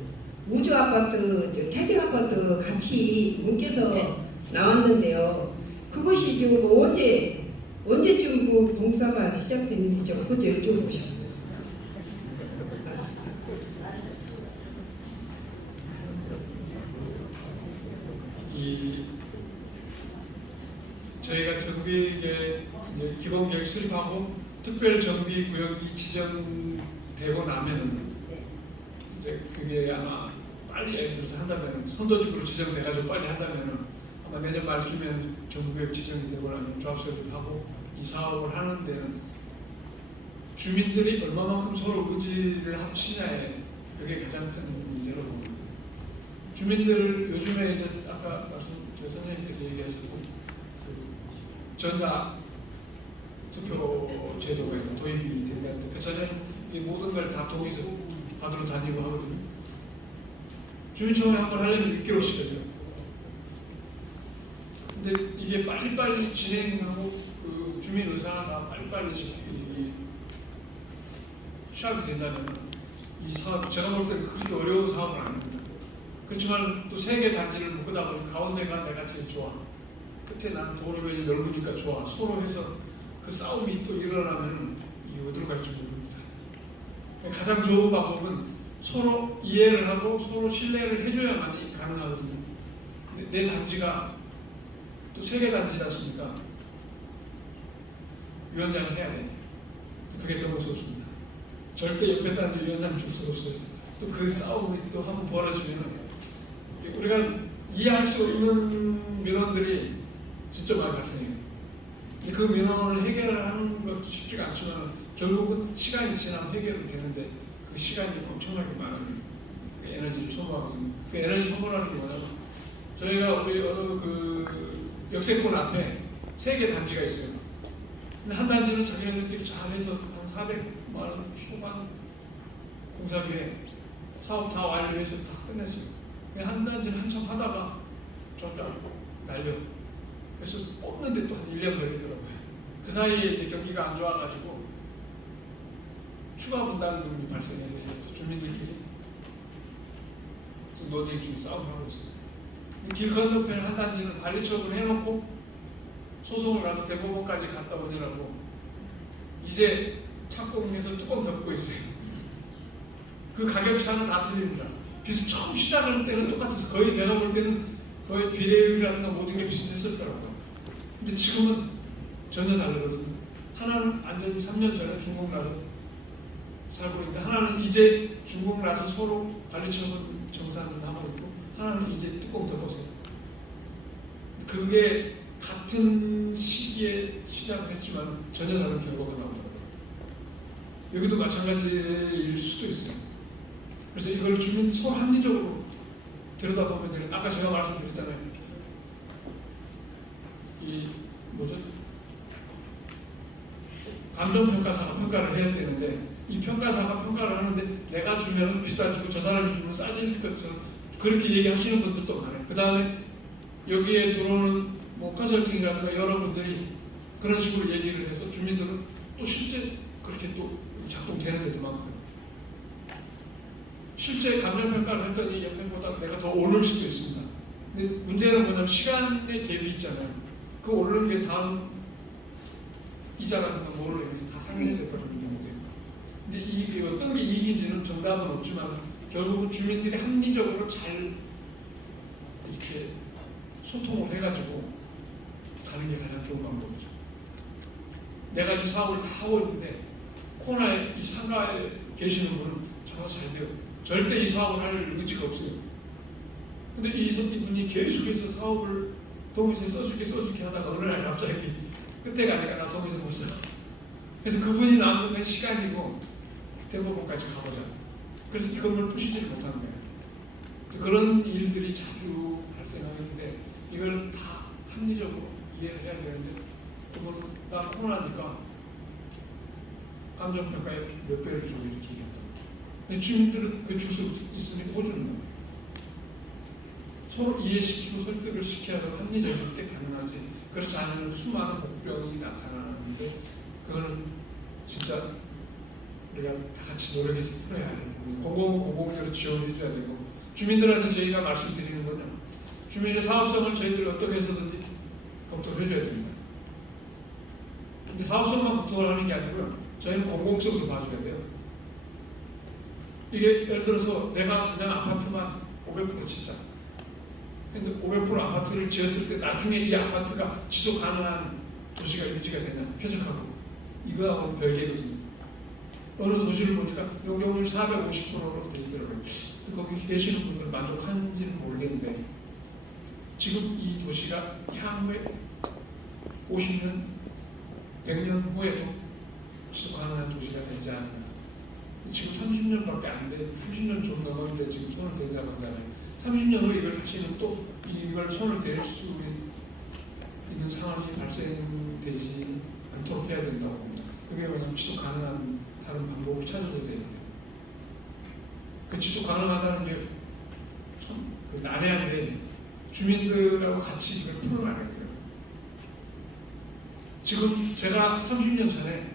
우주 아파트, 태평 아파트 같이 묶여서 나왔는데요. 그것이 지금 언제쯤 그 공사가 시작됐는지 좀 그것도 여쭤보셨어요. 저희가 정비계 기본 계획 수립하고 특별 정비 구역이 지정되고 나면은 이제 그게 아마 빨리 예를 들어서 한다면 선도직으로 지정돼가지고 빨리 한다면은 아마 내년 말쯤에는 정부구역 지정이 되고 나면 조합 설립하고 이 사업을 하는 데는 주민들이 얼마만큼 서로 의지를 합치냐에 그게 가장 큰 문제로 봅니다. 주민들을 요즘에 이제 아까 저 선생님께서 얘기하셨던 전자 투표 제도가 도입이 된다는데 그 전에 이 모든 걸 다 동의서 받으러 다니고 하거든요. 주민청회 한번 하려면 6개월씩 걸려요. 근데 이게 빨리빨리 진행하고 그 주민 의사가 빨리빨리 시작이 된다면 이 사업, 제가 볼 때는 그렇게 어려운 사업은 아닙니다. 그렇지만 또 3개 단지를 묶다 보니 가운데가 내가 제일 좋아. 끝에 난 도로변이 넓으니까 좋아. 서로 해서 그 싸움이 또 일어나면 이 어디로 갈지 모릅니다. 가장 좋은 방법은 서로 이해를 하고 서로 신뢰를 해줘야만이 가능하거든요. 근데 내 단지가 또 세계 단지지 않습니까? 위원장을 해야 돼. 그게 더 무섭습니다. 절대 옆에 단지 위원장 줄 수 없어요. 또 그 싸움이 또 한번 벌어지면 우리가 이해할 수 없는 민원들이 진짜 많이 발생해요. 그 민원을 해결하는 것도 쉽지가 않지만 결국은 시간이 지나면 해결이 되는데 그 시간이 엄청나게 많은 에너지를 소모하거든요. 그 에너지 소모라는 게 뭐냐면 저희가 우리 어느 그 역세권 앞에 3개 단지가 있어요. 근데 한 단지는 자기네들끼리 잘해서 한 400만 원 초반 공사비에 사업 다 완료해서 다 끝냈어요. 한 단지는 한참 하다가 줬다 날려. 그래서 뽑는데 또 한 1년 걸리더라고요. 그 사이에 경기가 안 좋아가지고 추가 분담금이 발생해서 또 주민들끼리 또 노조 중에 싸움을 하고 있어요. 길 건너편에 한 단지는 관리처분을 해놓고 소송을 가서 대법원까지 갔다 오느라고 이제 착공해서 뚜껑 덮고 있어요. 그 가격 차는 다 틀립니다. 처음 시작할 때는 똑같아서 거의 내가 볼 때는 거의 비례율이라든가 모든 게 비슷했었더라고요. 근데 지금은 전혀 다르거든요. 하나는 완전히 3년 전에 중국 나서 살고 있는데 하나는 이제 중국 나서 서로 관리처분 정산을 하고 있고 하나는 이제 뚜껑 덮었어요. 그게 같은 시기에 시작을 했지만 전혀 다른 결과가 나오더라고요. 여기도 마찬가지일 수도 있어요. 그래서 이걸 주민 서로 합리적으로 들여다보면 되는, 아까 제가 말씀드렸잖아요. 이 뭐죠? 감정평가사가 평가를 해야 되는데 이 평가사가 평가를 하는데 내가 주면 비싸지고 저 사람이 주면 싸질 것처럼 그렇게 얘기하시는 분들도 많아요. 그 다음에 여기에 들어오는 뭐 컨설팅이라든가 여러분들이 그런 식으로 얘기를 해서 주민들은 또 실제 그렇게 또 작동되는 데도 많고요. 실제 감정평가를 했더니 옆에보다 내가 더 오를 수도 있습니다. 근데 문제는 뭐냐면 시간의 갭이 있잖아요. 그 오르는 게 다음 이자라든가 뭐로 인해서 다 상쇄돼버리는 경우예요. 근데 이게 어떤 게 이익인지는 정답은 없지만 결국은 주민들이 합리적으로 잘 이렇게 소통을 해가지고 가는 게 가장 좋은 방법이죠. 내가 이 사업을 다 하고 있는데 코너에 이 상가에 계시는 분은 장사 잘 돼요. 절대 이 사업을 할 의지가 없어요. 근데 이분이 계속해서 사업을 동의세 써줄게 하다가 어느 날 갑자기 그때가 아니라 나 동의세 못 써. 그래서 그분이 남는 건 시간이고 대법원까지 가보자. 그래서 이 건물 부시지를 못하는 거예요. 그런 일들이 자주 발생하는데 이걸 다 합리적으로 이해를 해야 되는데 그분은 나 코로나니까 감정평가에 몇 배를 주고 이렇게 얘기했다. 근데 주민들은 그 줄 수 있으니 못 주는 거예요. 서로 이해시키고 설득을 시켜야 합리적일 때 가능하지. 그렇지 않으면 수많은 복병이 나타나는데 그거는 진짜 우리가 다 같이 노력해서 풀어야 해요. 공공대로 지원해줘야 되고 주민들한테 저희가 말씀드리는 거는 주민의 사업성을 저희들이 어떻게 해서든지 검토를 해줘야 됩니다. 근데 사업성만 검토를 하는 게 아니고요. 저희는 공공성도 봐줘야 돼요. 이게 예를 들어서 내가 그냥 아파트만 500% 짓자. 근데 500% 아파트를 지었을 때 나중에 이 아파트가 지속 가능한 도시가 유지가 되냐 쾌적하고 이거하고는 별개거든요. 어느 도시를 보니까 용적률 450%로 돼 있더라고요. 거기 계시는 분들 만족하는지는 모르겠는데 지금 이 도시가 향후에 50년, 100년 후에도 지속 가능한 도시가 되지 않나. 지금 30년밖에 안 돼. 30년 좀 넘었는데 지금 손을 대자고 하잖아요. 30년 후에 이걸 사실은 또 이걸 손을 댈 수 있는 상황이 발생되지 않도록 해야 된다고 봅니다. 그게 뭐냐면 지속 가능한 다른 방법을 찾아줘야 되는데 그 지속 가능하다는 게 참 그 난해한데 주민들하고 같이 이걸 풀어나가야 돼요. 지금 제가 30년 전에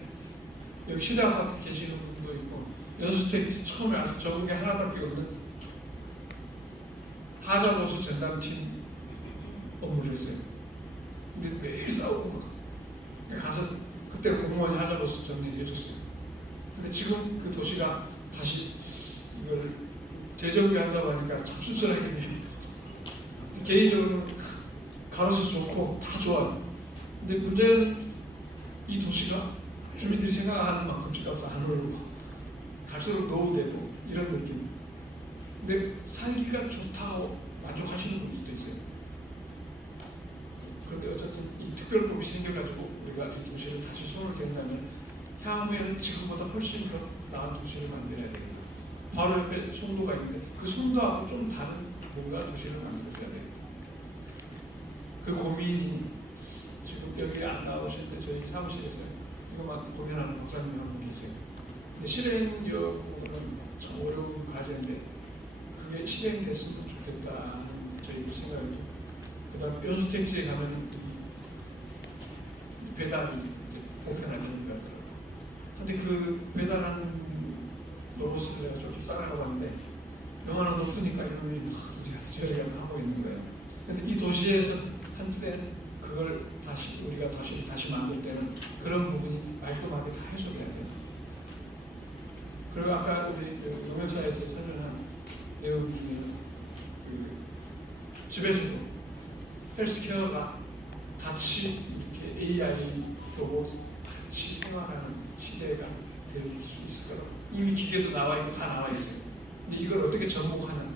여기 시대아파트 계시는 분도 있고 연수택에서 처음에 와서 적은 게 하나밖에 없는 하자보수 전담팀 업무를 했어요. 근데 매일 싸우고 막 가서 그때 공무원이 하자보수 정리를 해줬어요. 근데 지금 그 도시가 다시 이걸 재정비한다고 하니까 참 씁쓸하긴 해요. 개인적으로 가로수 좋고 다 좋아요. 근데 문제는 이 도시가 주민들이 생각하는 만큼 집값도 안 오르고 갈수록 노후되고 이런 느낌. 근데 살기가 좋다고 만족하시는 분들도 있어요. 그런데 어쨌든 이 특별법이 생겨가지고 우리가 이 도시를 다시 손을 댄다면 향후에는 지금보다 훨씬 더 나은 도시를 만들어야 됩니다. 바로 옆에 송도가 있는데 그 송도하고 좀 다른 뭔가 도시를 만들어야 됩니다. 그 고민이 지금 여기 안 나오실 때 저희 사무실에서 이거만 고민하는 박사님 한 분 계세요. 근데 실행 여부는 참 어려운 과제인데 그게 실행됐으면 좋겠다는 저희 생각이고, 그다음 연수택지에 가면 배달이 이제 보편화되는 것 같더라고요. 근데 그 배달하는 로봇을 내가 좀 따라가 봤는데 영화는 높으니까 이놈이 우리가 저리가 하고 있는 거예요. 근데 이 도시에서 한때 그걸 다시 우리가 다시 만들 때는 그런 부분이 깔끔하게 다 해소돼야 돼요. 그리고 아까 우리 용역사에서 설명한 내용 중에 집에서도 헬스케어가 같이 이렇게 AI 로봇 같이 생활하는 시대가 될 수 있을 거라고. 이미 기계도 나와 있고 다 나와 있어요. 근데 이걸 어떻게 접목하는?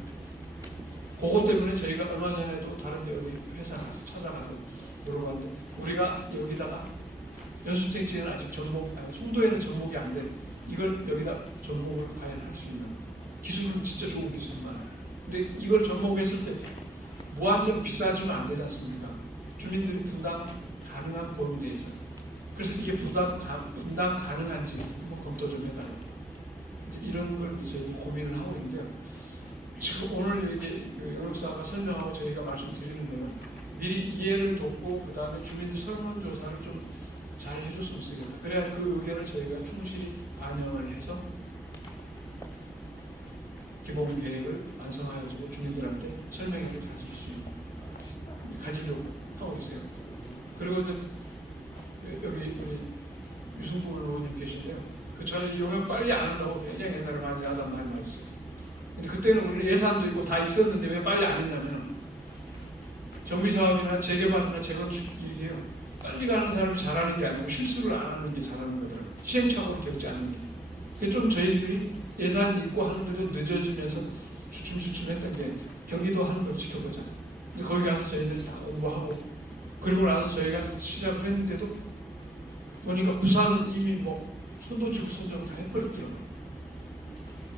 그것 때문에 저희가 얼마 전에도 다른 데 우리 회사 가서 찾아가서 물어봤는데 우리가 여기다가 연수택지에는 아직 송도에는 접목이 안 돼. 이걸 여기다 접목을 과연 할 수 있는 기술은 진짜 좋은 기술만. 근데 이걸 접목했을 때 무한정 비싸지면 안 되지 않습니까? 주민들이 분담 가능한 범위 내에서. 그래서 이게 분담 가능한지 한번 검토 좀 해달라고. 이런 걸 이제 고민을 하고 있는데요. 지금 오늘 이제 용역사가 설명하고 저희가 말씀드리는데요. 미리 이해를 돕고 그 다음에 주민들 설문조사를 좀 잘 해줬으면 좋겠다. 그래야 그 의견을 저희가 충실히 반영을 해서 기본 계획을 완성하여지고 주민들한테 설명회를 가지려고 하고 있어요. 그리고 여기 유승부 의원님 계신데요. 그 저는 용역 빨리 안 한다고 굉장히 옛날에 많이 야단 많이 했어요. 근데 그때는 우리 예산도 있고 다 있었는데 왜 빨리 안 했냐면 정비사업이나 재개발이나 재건축 일이에요. 빨리 가는 사람이 잘하는 게 아니고 실수를 안 하는 게 잘하는 거더라고요. 시행착오를 겪지 않는 게. 그게 좀 저희들이 예산이 있고 하는데도 늦어지면서 주춤주춤했던 게 경기도 하는 걸 지켜보자. 근데 거기 가서 저희들이 다 공부하고 그리고 나서 저희가 시작을 했는데도 보니까 부산은 이미 뭐 손도치고 선정 다 해버렸더라고요.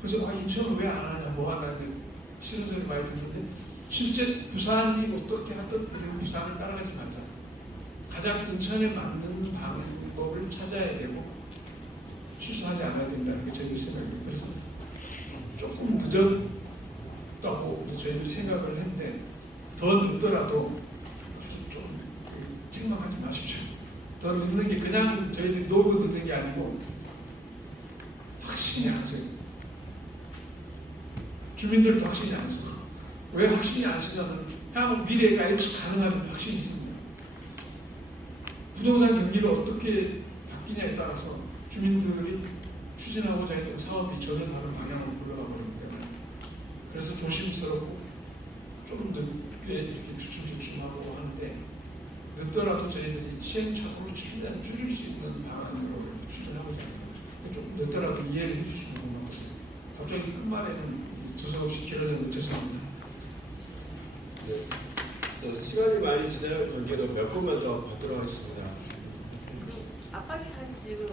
그래서 인천은 왜 안 하냐 뭐 하냐는데 싫은 소리 많이 듣는데 실제 부산이 어떻게 하든 우리는 부산을 따라가지 말자. 가장 인천에 맞는 방법을 찾아야 되고 실수하지 않아야 된다는 게 저희 생각이에요. 그래서 조금 늦었다고 저희들이 생각을 했는데 더 늦더라도 좀 책망하지 마십시오. 더 늦는 게 그냥 저희들이 놀고 늦는 게 아니고 확신이 안 서요. 주민들도 확신이 안 서요. 왜 확신이 안 서냐면 향후 미래가 예측 가능하면 확신이 있습니다. 부동산 경기가 어떻게 바뀌냐에 따라서 주민들이 추진하고자 했던 사업이 전혀 다른 방향으로 굴러가 버리기 때문에 그래서 조심스럽고 좀 늦게 이렇게 주춤주춤하고 하는데 늦더라도 저희들이 시행착오를 최대한 줄일 수 있는 방안으로 추진하고자 합니다. 좀 늦더라도 이해를 해주시면 고맙겠습니다. 갑자기 끝말에는 두서없이 길어졌는데 죄송합니다. 네. 시간이 많이 지나요. 경기도 몇 분만 더 받도록 하겠습니다. 아파트까지 지금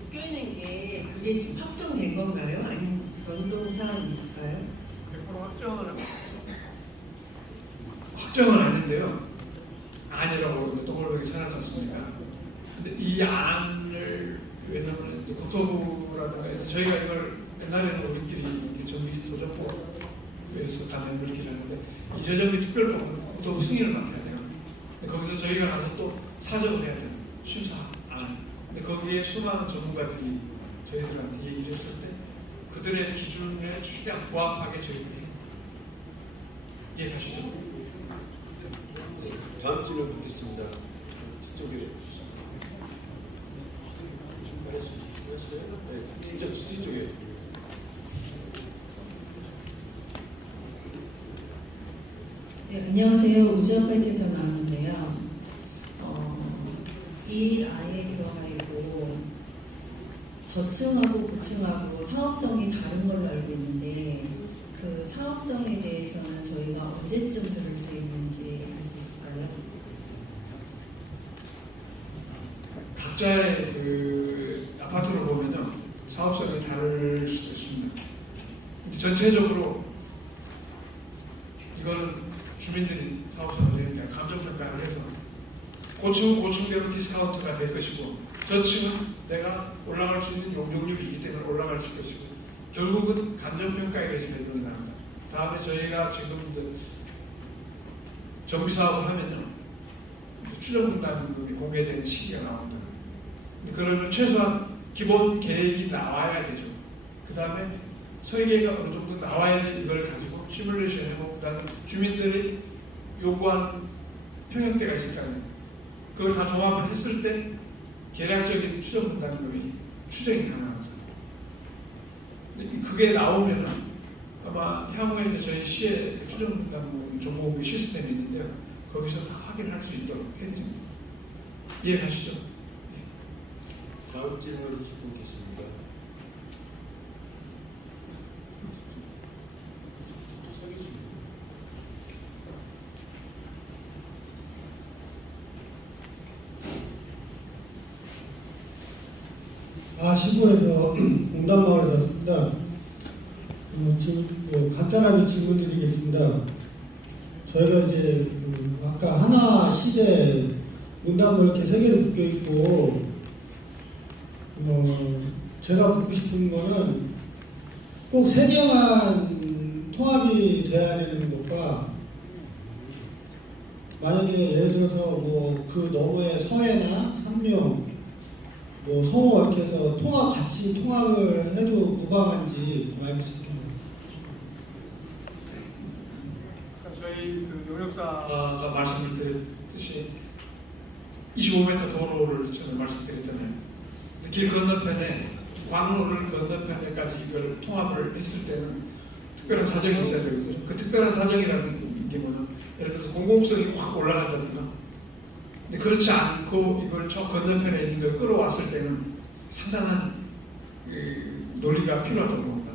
묶여있는 게 그게 지금 확정된 건가요? 아니면 변동사항이 있을까요? 100% 확정은 아닌데요. 안이라고 떠올르게 찾았지 않습니까? 근데 이 안을 왜냐면 국토부라든가 저희가 이걸 옛날에는 우리끼리 이렇게 정비 도정법에서 가면 그렇게 하는데 이재정비 특별법은 국토부 승인을 맡아야 돼요. 근데 거기서 저희가 가서 또 사정을 해야 돼요. 심사 안. 근데 거기에 수많은 전문가들이 저희들한테 얘기를 했을 때 그들의 기준에 최대한 부합하게 저희들이 이해가시죠? 네, 다음 질문 받겠습니다. 뒤쪽에 말해주세요. 네, 진짜 뒤쪽에. 네, 안녕하세요. 우주아파트에서 나왔는데요. 이 아이에 들어가 있고 저층하고 고층하고 사업성이 다른 걸로 알고 있는데 그 사업성에 대해서는 저희가 언제쯤 들을 수 있는지 알 수 있을까요? 각자의 그 아파트로 보면요 사업성이 다를 수도 있습니다. 근데 전체적으로 이거는 주민들이 사업성을 내니까 감정평가를 해서 고층은 고층대로 디스카운트가 될 것이고 저층은 내가 올라갈 수 있는 용적률이기 때문에 올라갈 수 것이고 결국은 감정평가에 의해서 이걸 나옵니다. 다음에 저희가 지금 정비사업을 하면요 추정분담금이 공개되는 시기가 나옵니다. 그러면 최소한 기본 계획이 나와야 되죠. 그 다음에 설계가 어느 정도 나와야 이걸 가지고 시뮬레이션 해보고 그 다음에 주민들이 요구하는 평형대가 있을 거 아니에요. 그걸 다 종합을 했을 때 계략적인 추정분담금이 추정이 가능합니다. 그게 나오면은 아마 향후에 이제 저희 시에 추정분담금 정보공개 시스템이 있는데요. 거기서 다 확인할 수 있도록 해드립니다. 이해가시죠? 다음 질문 분 계십니까? 시부에서 공단마을에 왔습니다. 지금 간단하게 질문드리겠습니다. 저희가 이제 아까 하나 시대 문단물 이렇게 세 개로 묶여 있고 제가 묻고 싶은 거는 꼭 세 개만 통합이 돼야 되는 것과 만약에 예를 들어서 뭐 그 너머에 서해나 삼명 뭐 성호 이렇게 해서 같이 통합을 해도 무방한지 알겠습니다. 저희 그 용역사가 말씀드렸듯이 25m 도로를 저는 말씀드렸잖아요. 길 건너편에 광로를 건너편에까지 이걸 통합을 했을 때는 특별한 사정이 있어야 되거든요. 그 특별한 사정이라는 게 뭐냐면 예를 들어서 공공성이 확 올라간다든가 근데 그렇지 않고 이걸 저 건너편에 있는 걸 끌어왔을 때는 상당한 논리가 필요하다고 봅니다.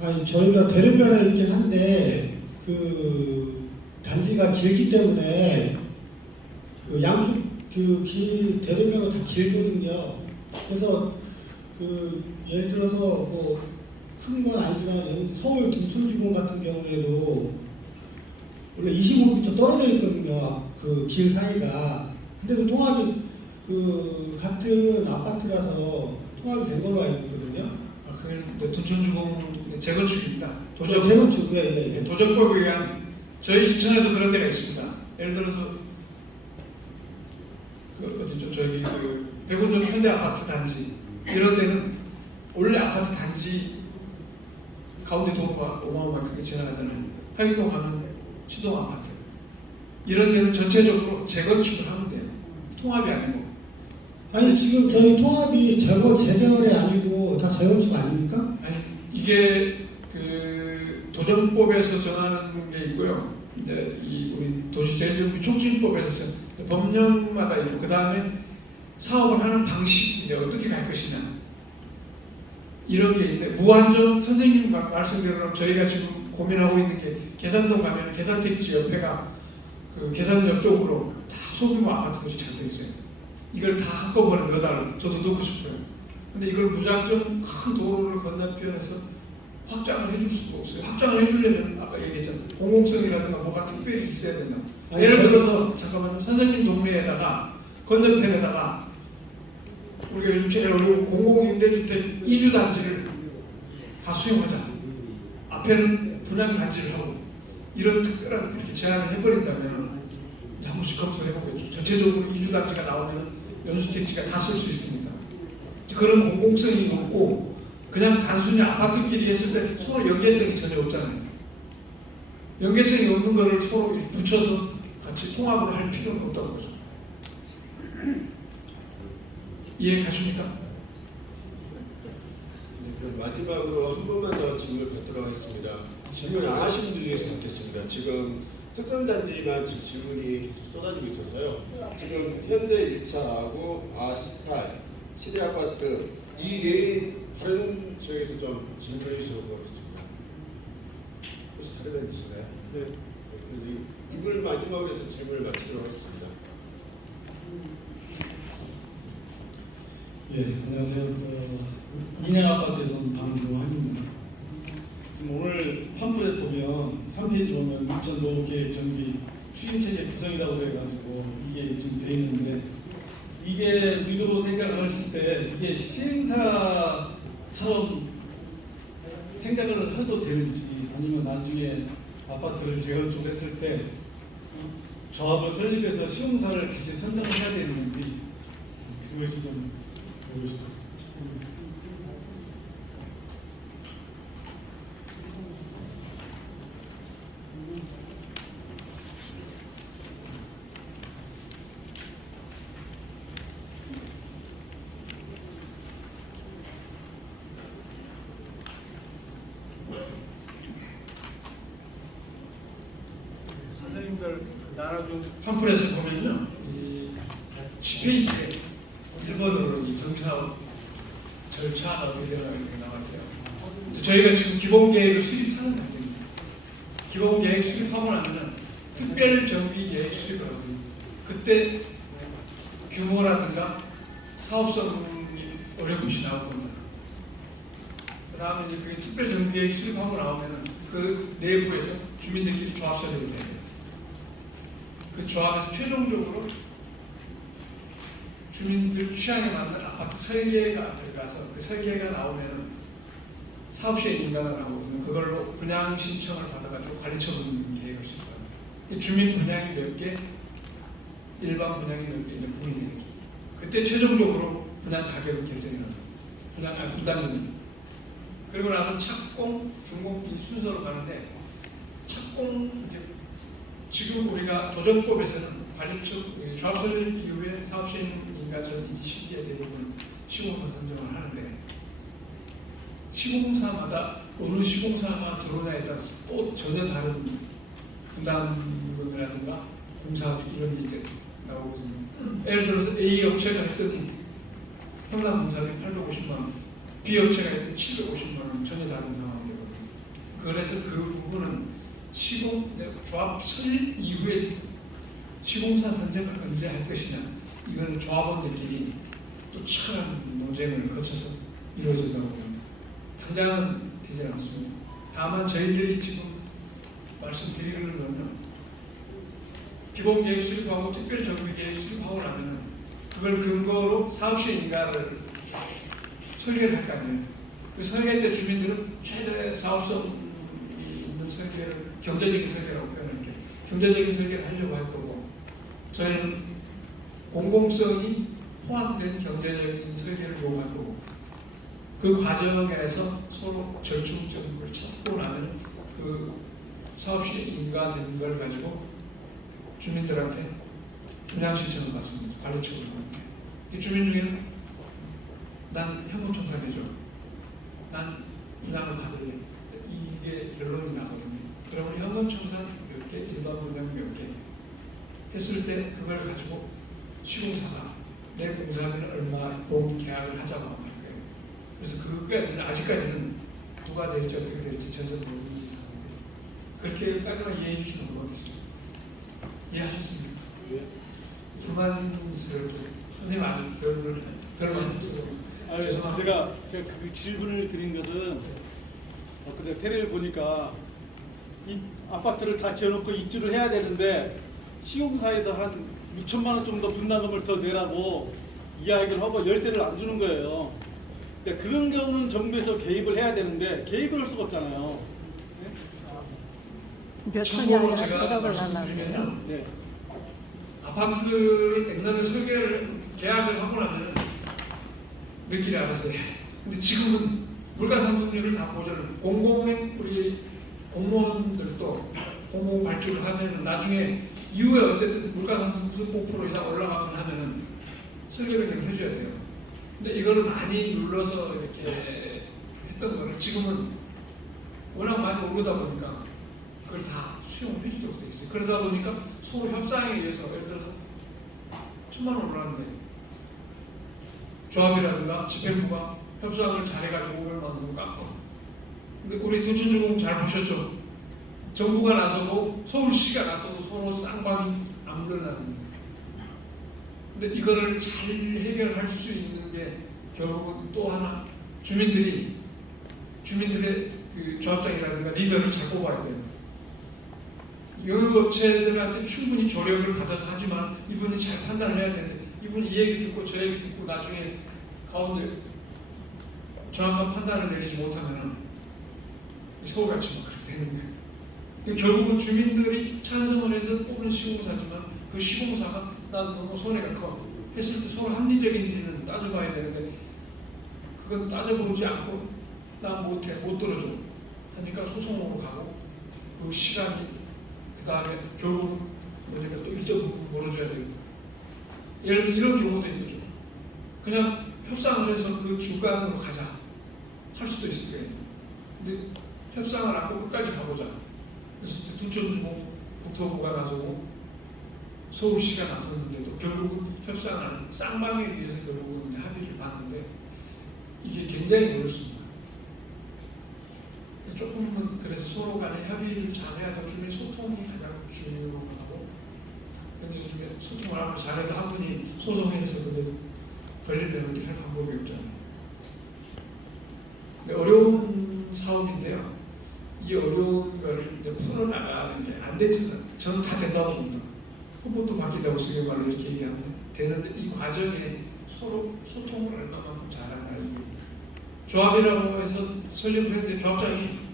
아니 저희가 대륙면에 있긴 한데 그 단지가 길기 때문에 그 양쪽 그 길 대륙면은 다 길거든요. 그래서 그 예를 들어서 뭐 큰 건 아니지만 서울 둔촌주공 같은 경우에도 원래 25m 떨어져 있거든요. 그 길 사이가. 근데도 통합이 그 같은 아파트라서 통합이 된 걸로 알고 있거든요. 그건 둔촌주공 재건축입니다. 재건축, 예. 도정법에 의한 저희 인천에도 그런 데가 있습니다. 예를 들어서 어디죠? 저기 백운동 현대아파트 단지 이런 데는 원래 아파트 단지 가운데 도로가 어마어마하게 지나가잖아요. 하기동 하면 시동 아파트 이런 데는 전체적으로 재건축을 하면 돼요. 통합이 아니고. 아니 지금 저희 통합이 재개발이 아니고 다 재건축 아닙니까? 아니 이게 그 도정법에서 정하는 게 있고요. 이제 이 우리 도시재정비 촉진법에서 법령마다 있고 그 다음에 사업을 하는 방식이 이제 어떻게 갈 것이냐 이런 게 있는데 무한정 선생님 말씀대로 저희가 지금 고민하고 있는 게 계산동 가면 계산택지 옆에가 그 계산역 쪽으로 다 소규모 아파트들이 잘 돼 있어요. 이걸 다 한꺼번에 넣어달라고 저도 넣고 싶어요. 근데 이걸 무작정 큰 도로를 건너편에서 확장을 해줄 수가 없어요. 확장을 해주려면 아까 얘기했잖아요. 공공성이라든가 뭐가 특별히 있어야 된다. 예를 들어서 잠깐만요. 선생님 동네에다가 건너편에다가 우리가 요즘 제일 어려운 공공임대주택 2주 단지를 다 수용하자. 앞에는 분양 단지를 하고 이런 특별한 이렇게 제안을 해버린다면 한 번씩 검토해보겠죠. 전체적으로 2주 단지가 나오면 연수택지가 다 쓸 수 있습니다. 그런 공공성이 없고 그냥 단순히 아파트끼리 했을 때 서로 연계성이 전혀 없잖아요. 연계성이 없는 거를 서로 붙여서 같이 통합을 할 필요는 없다고 보죠. 이해 가십니까? 네, 그럼 마지막으로 한 번만 더 질문을 받도록 하겠습니다. 질문 안 하신 분들 위해서 받겠습니다. 지금 특성단지만 지금 질문이 계속 쏟아지고 있어서요. 지금 현대 1차하고 아18 시대아파트 이 외에 다른 지역에서 좀 질문해 주셔서 고맙겠습니다. 혹시 다른 단지신가요? 네. 이분을 마지막으로 해서 질문을 마치도록 하겠습니다. 예, 안녕하세요. 인양아파트에서 온 방종환입니다. 지금 오늘 팜플렛 보면 3페이지 보면 인천 노후계획 정비 추진체계 구성이라고 해가지고 이게 지금 돼 있는데 이게 우리로 생각했을 때 이게 시행사처럼 생각을 해도 되는지 아니면 나중에 아파트를 재건축했을 때 조합을 설립해서 시공사를 다시 선정을 해야 되는지 그것이 좀 보고 싶어서. 선생님들 나눠준 팜플렛을 보면요, 10페이지에 1번으로 이 정비사업 절차가 어떻게 되나 이렇게 나와 있어요. 저희가 지금 기본 계획을 수립하는 단계입니다. 기본 계획 수립하고 나면 특별 정비 계획 수립을 하거든요. 그때 규모라든가 사업성이 어려움이 나올 겁니다. 그 다음에 이제 그 특별 정비 계획 수립하고 나오면 그 내부에서 주민들끼리 조합 설립을 해야 돼요. 그 조합에서 최종적으로 주민들 취향에 맞는 아파트 설계가 들어가서 그 설계가 나오면 사업시행 인가가 나오거든요. 그걸로 분양 신청을 받아가지고 관리처분 계획을 수립합니다. 주민 분양이 몇 개, 일반 분양이 몇 개 있는 부분이 되는 거죠. 그때 최종적으로 분양 가격을 결정이 납니다. 부담입니다. 그리고 나서 착공, 준공 순서로 가는데 착공 이제 지금 우리가 조정법에서는 관리처 조합 설립 이후에 사업시행인가 전 시기에 대부분 시공사 선정을 하는데 시공사마다 어느 시공사만 들어오냐에 따라서 또 전혀 다른 분담금이라든가 공사비 이런 게 나오거든요. 예를 들어서 A 업체가 했더니 평당 공사비 850만 원, B 업체가 했더니 750만 원 전혀 다른 상황이 되거든요. 그래서 그 부분은 조합 설립 이후에 시공사 선정을 언제 할 것이냐, 이건 조합원들끼리 또 치열한 논쟁을 거쳐서 이루어진다고 봅니다. 당장은 되지 않습니다. 다만 저희들이 지금 말씀드리는 기본계획 수립하고 특별정비계획 수립하고 나면 그걸 근거로 사업시행 인가를 설계를 할 거 아니에요. 그 설계 때 주민들은 최대 사업성 있는 설계를 경제적인 설계라고 표현할게요. 경제적인 설계를 하려고 할 거고 저희는 공공성이 포함된 경제적인 설계를 요구할 거고 그 과정에서 서로 절충점을 찾고 나면 그 사업시행 인가된 걸 가지고 주민들한테 분양 신청을 받습니다. 관리처분을 받는데 그 주민 중에는 난 현금 청산해줘, 난 분양을 받을래, 이게 결론이 나거든요. 그러면 현금 청산 몇 개, 일반 분양 몇 개 했을 때 그걸 가지고 시공사가 내 공사비는 얼마 보험 계약을 하자고 할 거예요. 그래서 그것까지는 아직까지는 누가 될지 어떻게 될지 전혀 모르는 상황인데 그렇게 깔끔하게 이해해 주시면 고맙겠습니다. 이해하셨습니까? 불만스럽게 선생님 아주 덜 만족스러워. 죄송합니다. 제가 그 질문을 드린 것은 엊그제 테레비를 보니까 이 아파트를 다 지어놓고 입주를 해야 되는데 시공사에서 한 6천만 원 좀 더 분담금을 더 내라고 이야기를 하고 열쇠를 안 주는 거예요. 근데 그런 경우는 정부에서 개입을 해야 되는데 개입을 할 수가 없잖아요. 몇 천이 아니라 1억을 날라고요. 네. 아파트를 옛날에 설계를 계약을 하고 나면 몇끼리 알았어요. 근데 지금은 물가상승률을 다 보존을 우리 공무원들도 공공 발주를 하면 나중에 이후에 어쨌든 물가상승 5% 이상 올라가긴 하면은 설계변경을 해줘야 돼요. 근데 이거를 많이 눌러서 이렇게 했던 거를 지금은 워낙 많이 오르다 보니까 그걸 다 수용을 해주도록 돼 있어요. 그러다 보니까 서로 협상에 의해서 예를 들어서 1,000만 원 올랐는데 조합이라든가 집행부가 협상을 잘해가지고 500만 원을 깎고. 근데 우리 도촌주공 잘 보셨죠? 정부가 나서고 서울시가 나서고 서로 쌍방이 안 물러나는. 근데 이거를 잘 해결할 수 있는 게 결국은 또 하나 주민들의 그 조합장이라든가 리더를 잘 뽑아야 돼요. 영역업체들한테 충분히 조력을 받아서 하지만 이분이 잘 판단을 해야 되는데 이분이 이 얘기 듣고 저 얘기 듣고 나중에 가운데 정확한 판단을 내리지 못하면 서울같이 막 그렇게 되는 거예요. 결국은 주민들이 찬성을 해서 뽑은 시공사지만 그 시공사가 난 너무 손해가 커 했을 때 서로 합리적인지는 따져봐야 되는데 그건 따져보지 않고 난 못해 못 들어줘 하니까 소송으로 가고 그 시간이 그 다음에 결국 뭐냐면 또 일정 부분 벌어줘야 되고 예를 들어 이런 경우도 있는 거죠. 그냥 협상을 해서 그 주간으로 가자 할 수도 있을 거예요. 근데 협상을 안 하고 끝까지 가보자. 그래서 도촌주공 국토부가 나서고 서울시가 나섰는데도 결국은 협상을 쌍방에 의해서 결국은 합의를 봤는데 이게 굉장히 어렵습니다. 조금은 그래서 서로 간에 협의를 잘해야 돼. 주민 소통이 가장 중요하고 근데 요즘에 소통을 하고 잘해도 한 분이 소송해서 근데 걸리면 어떻게 할 방법이 없잖아요. 근데 어려운 사업인데요. 이 어려운 걸 이제 풀어나가는 게 안 되지만 저는 다 된다고 봅니다. 후보도 바뀌다고 쓰게말로 이렇게 얘기하면 되는데 이 과정에 서로 소통을 얼마만큼 잘하나. 조합이라고 해서 설립을 했는데 조합장이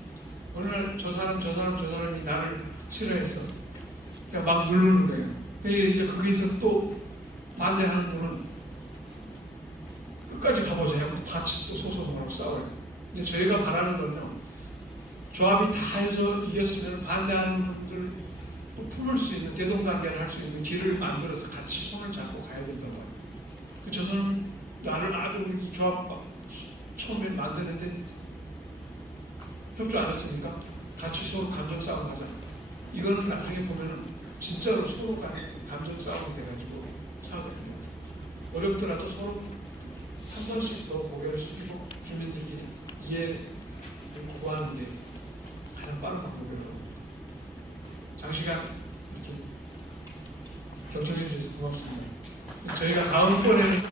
어느 날 저 사람이 나를 싫어했어. 그냥 막 누르는 거예요. 이제 거기서 또 반대하는 분은 끝까지 가보자 하고 같이 또 소송하고 싸워요. 근데 저희가 바라는 건요. 조합이 다 해서 이겼으면 반대하는 분들 또 풀을 수 있는 대동단계를 할 수 있는 길을 만들어서 같이 손을 잡고 가야 된다고 봐요. 저는 나를 아주 이 조합 처음에 만드는데 협조 안 했으니까 같이 서로 감정 싸움 하자. 이거는 나중에 보면은 진짜로 서로 간에 감정 싸움이 돼가지고 싸우게 됩니다. 어렵더라도 서로 한 번씩 더 고개를 숙이고 주민들끼리 이해를 구하는 게 가장 빠른 방법이라고 봅니다. 장시간 이렇게 경청해 주셔서 고맙습니다. 저희가 다음번에는